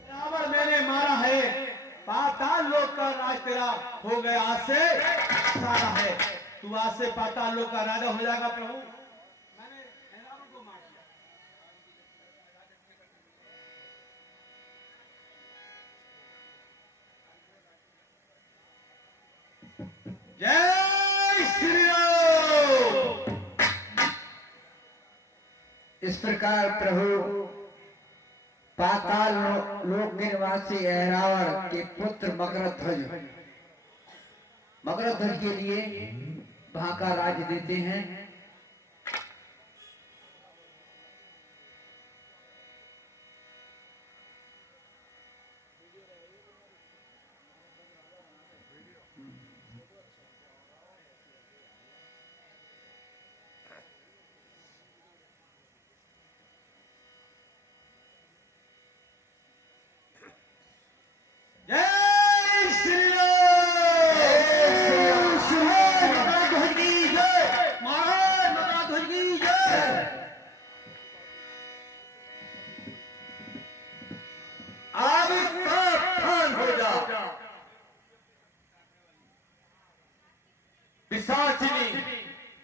रावण मैंने मारा है, पाताल लोक का राज तेरा हो गया आज से सारा है। तू आज से पाताल लोक का राजा हो जाएगा प्रभु। मैंने रावण को मार दिया। जय श्री राम। इस प्रकार प्रभु पाताल लोक निवासी रावण के पुत्र मकरध्वज के लिए वहां का राज देते हैं। जय श्री राम। मकरध्वज की जय। महाराज मकरध्वज की जय। अब सावधान हो जा पिशाचिनी,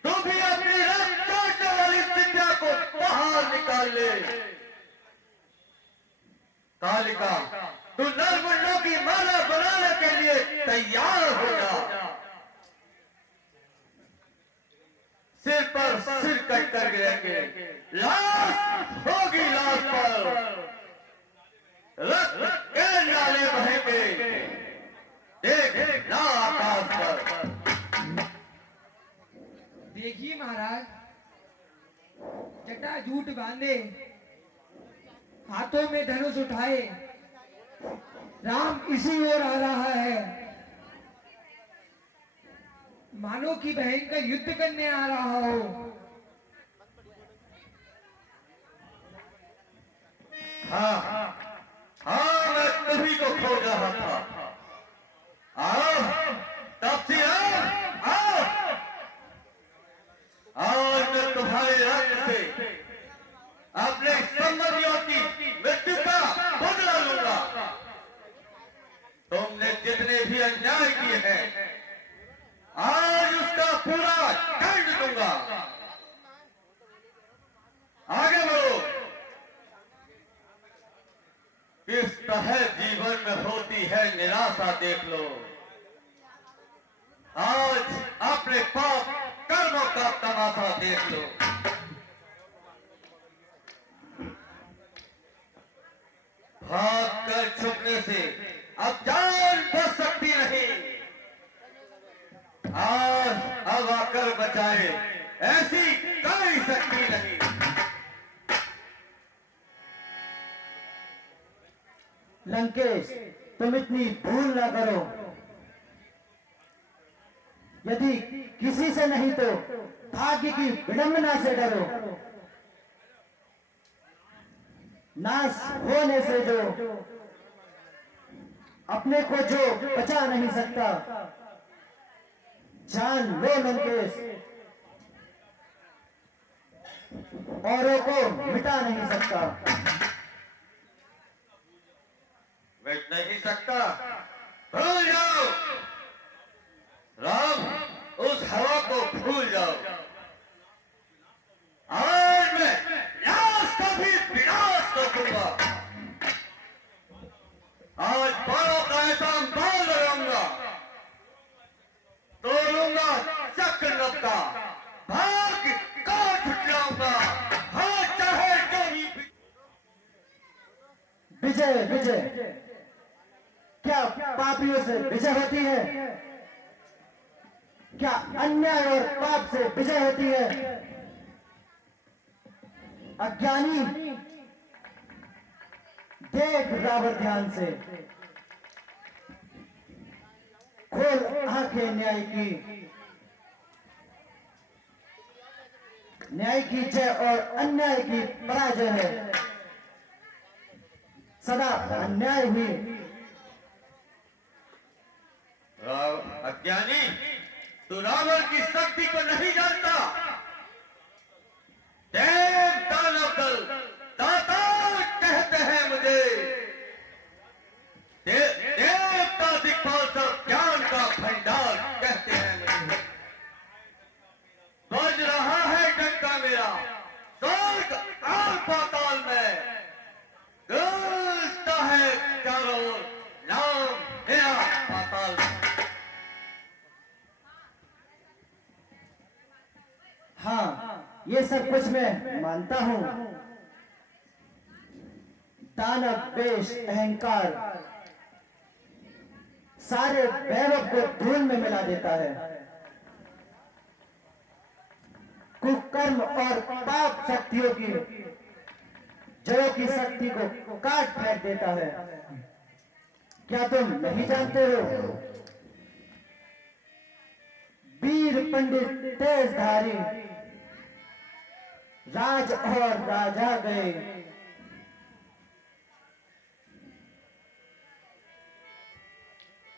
तू भी अपनी रक्त काटने वाली विद्या को बाहर निकाल ले। कालिका, तू नरमुंडों की माला बनाने के लिए तैयार हो जा। सिर पर सिर कट कर गिरेंगे, लाश होगी लाश पर, रक्त के नाले बहेंगे, देख ना आकाश पर। देखिए महाराज, जटा जूट बांधे, हाथों में धनुष उठाए, राम इसी ओर आ रहा है, मानो कि बहन का युद्ध करने आ रहा हो। हाँ हाँ, मैं तुम्ही को खोज रहा था। आओ तापसी, आओ। आज मैं तुम्हारे रक्त से अपने संबंधियों की मृत्यु का बदला लूंगा। तुमने जितने भी अन्याय किए हैं, आज उसका पूरा दंड दूंगा। आगे बढ़ो। किस तरह जीवन में होती है निराशा देख लो। आज अपने पाप कर्मों का तमाशा देख लो। भाग कर लंकेश, तुम इतनी भूल ना करो। यदि किसी से नहीं तो भाग्य की विडंबना से डरो। नाश होने से जो अपने को जो बचा नहीं सकता, जान लो लंकेश, औरों को मिटा नहीं सकता। मिट नहीं सकता, भूल जाओ राम, उस हवा को भूल जाओ। आज मैं विनाश का भी विनाश करूंगा। आज बालों का ऐसा बाल लगाऊंगा, तोड़ूंगा चक्र नबका, भाग काट जाऊंगा। हाँ, चाहे जो भी। विजय विजय क्या पापियों से विजय होती है? क्या अन्याय और पाप से विजय होती है? अज्ञानी, देख रावण ध्यान से, खोल आंखें न्याय की। न्याय की जय और अन्याय की पराजय है। सदा अन्याय ही। अज्ञानी, तू रावण की शक्ति को नहीं जानता। देव दानव दल दातार कहते हैं मुझे। देवता दिक्पाल सब ज्ञान का भंडार कहते हैं मुझे। बज रहा है डंका मेरा स्वर्ग और पाताल में, गूंजता है चारों ओर नाम मेरा पाताल में। हाँ, ये सब कुछ मैं मानता हूँ। दानव, द्वेष, अहंकार सारे वैभव को धूल में मिला देता है। कुकर्म और पाप शक्तियों की जड़ों की शक्ति को काट फेंक देता है। क्या तुम नहीं जानते हो? वीर पंडित तेजधारी राज और राजा गए।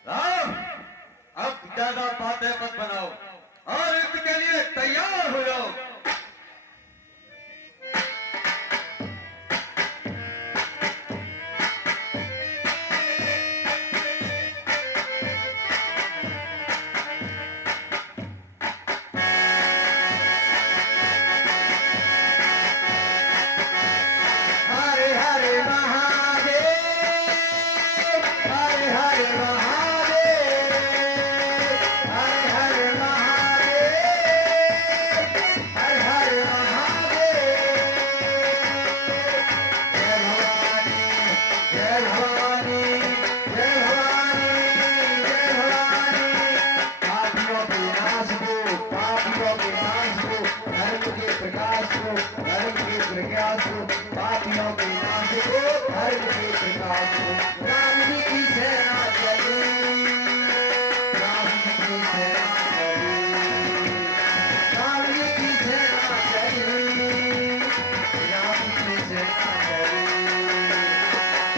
राम, अब ज्यादा बातें मत बनाओ और इसके लिए तैयार हो जाओ। हरे हरे महादेव, हरे हरे महादेव, हरे हरे महादेव, हरे हरे महादेव। जय भवानी, जय भवानी, जय भवानी, जय भवानी। पापियों के नाश को, पापियों के नाश को, धर्म के प्रकाश को, धर्म के प्रकाश को, पापियों के नाश को, धर्म के प्रकाश को। राम जी की सेना चली, राम जी की सेना चली, राम जी की सेना चली, राम जी की सेना चली।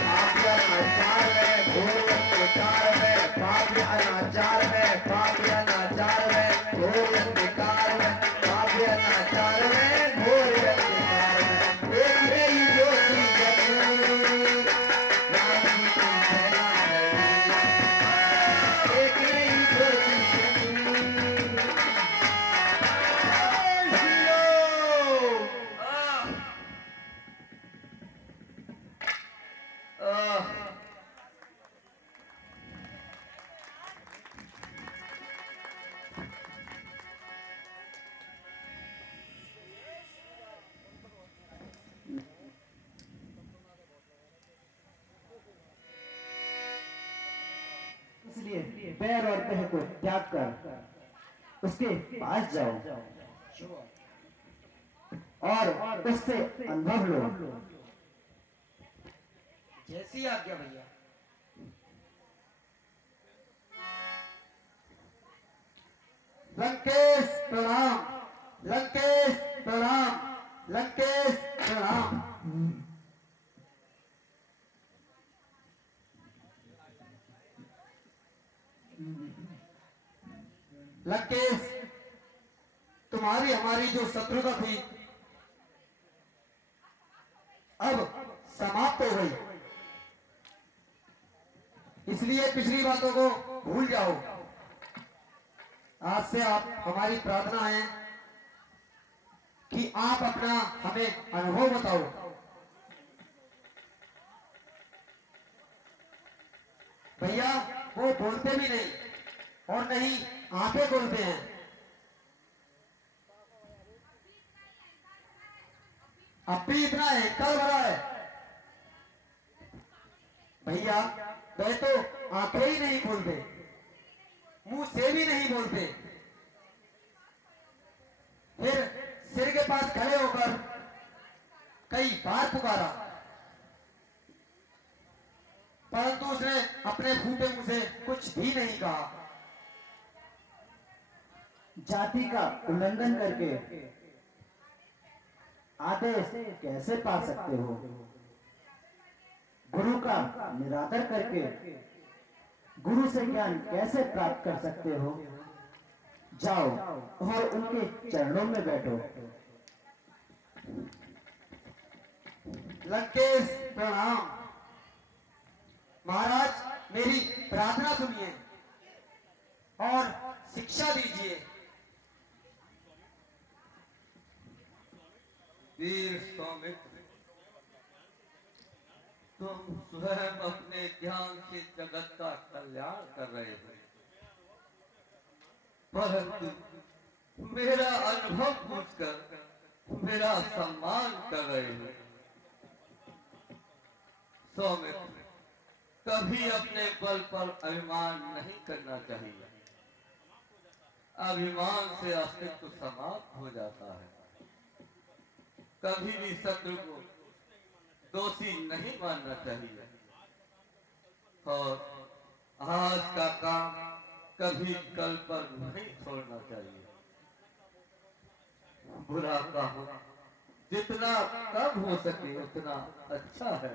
पापी अनाचार में, घोर अत्याचार में, पापी अनाचार में, पापी अनाचार में, घोर अत्याचार में, पापी अनाचार में, घोर अत्याचार में, एक नई ज्योति जली, राम जी की सेना चली, एक नई ज्योति जली। इसलिए बैर और कह को त्याग कर उसके पास जाओ और उससे अनुभव लो। जैसी आज्ञा भैया। लंकेश प्रणाम, लंकेश प्रणाम, लंकेश प्रणाम। लंकेश, तुम्हारी हमारी जो शत्रुता थी अब समाप्त हो गई, इसलिए पिछली बातों को भूल जाओ। आज से आप हमारी प्रार्थना है कि आप अपना हमें अनुभव बताओ। भैया वो बोलते भी नहीं और नहीं आंखें खोलते हैं। अब भी इतना अहंकार भरा है भैया, वह तो आंखें ही नहीं खोलते, मुंह से भी नहीं बोलते, फिर सिर के पास खड़े होकर कई बार पुकारा, परंतु उसने अपने फूटे मुंह से कुछ भी नहीं कहा। जाति का उल्लंघन करके आदेश कैसे पा सकते हो? गुरु का निरादर करके गुरु से ज्ञान कैसे प्राप्त कर सकते हो? जाओ और उनके चरणों में बैठो। लंकेश प्रणाम। महाराज मेरी प्रार्थना सुनिए और शिक्षा दीजिए। वीर सौमित्र, तुम स्वयं अपने ज्ञान से जगत का कल्याण कर रहे हो, परंतु मेरा अनुभव पूछकर मेरा सम्मान कर रहे हो। सौमित्र, कभी अपने बल पर अभिमान नहीं करना चाहिए। अभिमान से अस्तित्व समाप्त हो जाता है। कभी भी शत्रु को दोषी नहीं मानना चाहिए और आज का काम कभी कल पर नहीं छोड़ना चाहिए। बुरा काम जितना कम हो सके उतना अच्छा है।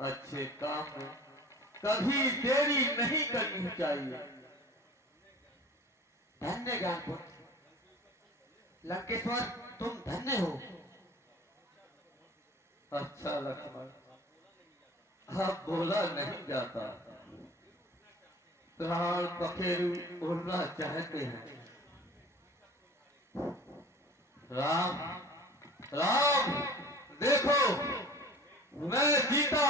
अच्छे काम में कभी देरी नहीं करनी चाहिए। धन्य ज्ञानपुत्र, लंकेश्वर तुम धन्य हो। अच्छा लक्ष्मण, अब बोला नहीं जाता, प्राण पखेरु उड़ना चाहते हैं। राम राम, देखो मैं जीता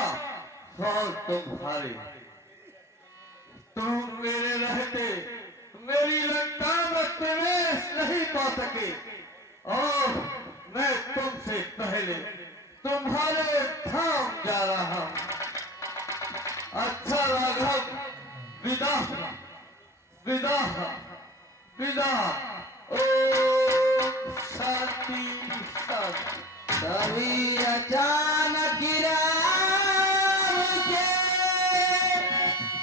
और तुम हारे। तुम मेरे रहते मेरी लंका में प्रवेश नहीं पा सके और मैं तुमसे पहले तुम्हारे धाम जा रहा हूं। अच्छा राघव, विदा विदा विदा। ओम शांति शांति। कभी अचानक राम के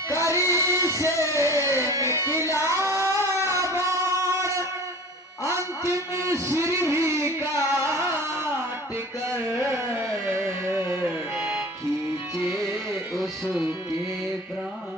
करी से निकला बाण, अंतिम सिर ही काट कर खींचे उसके प्राण।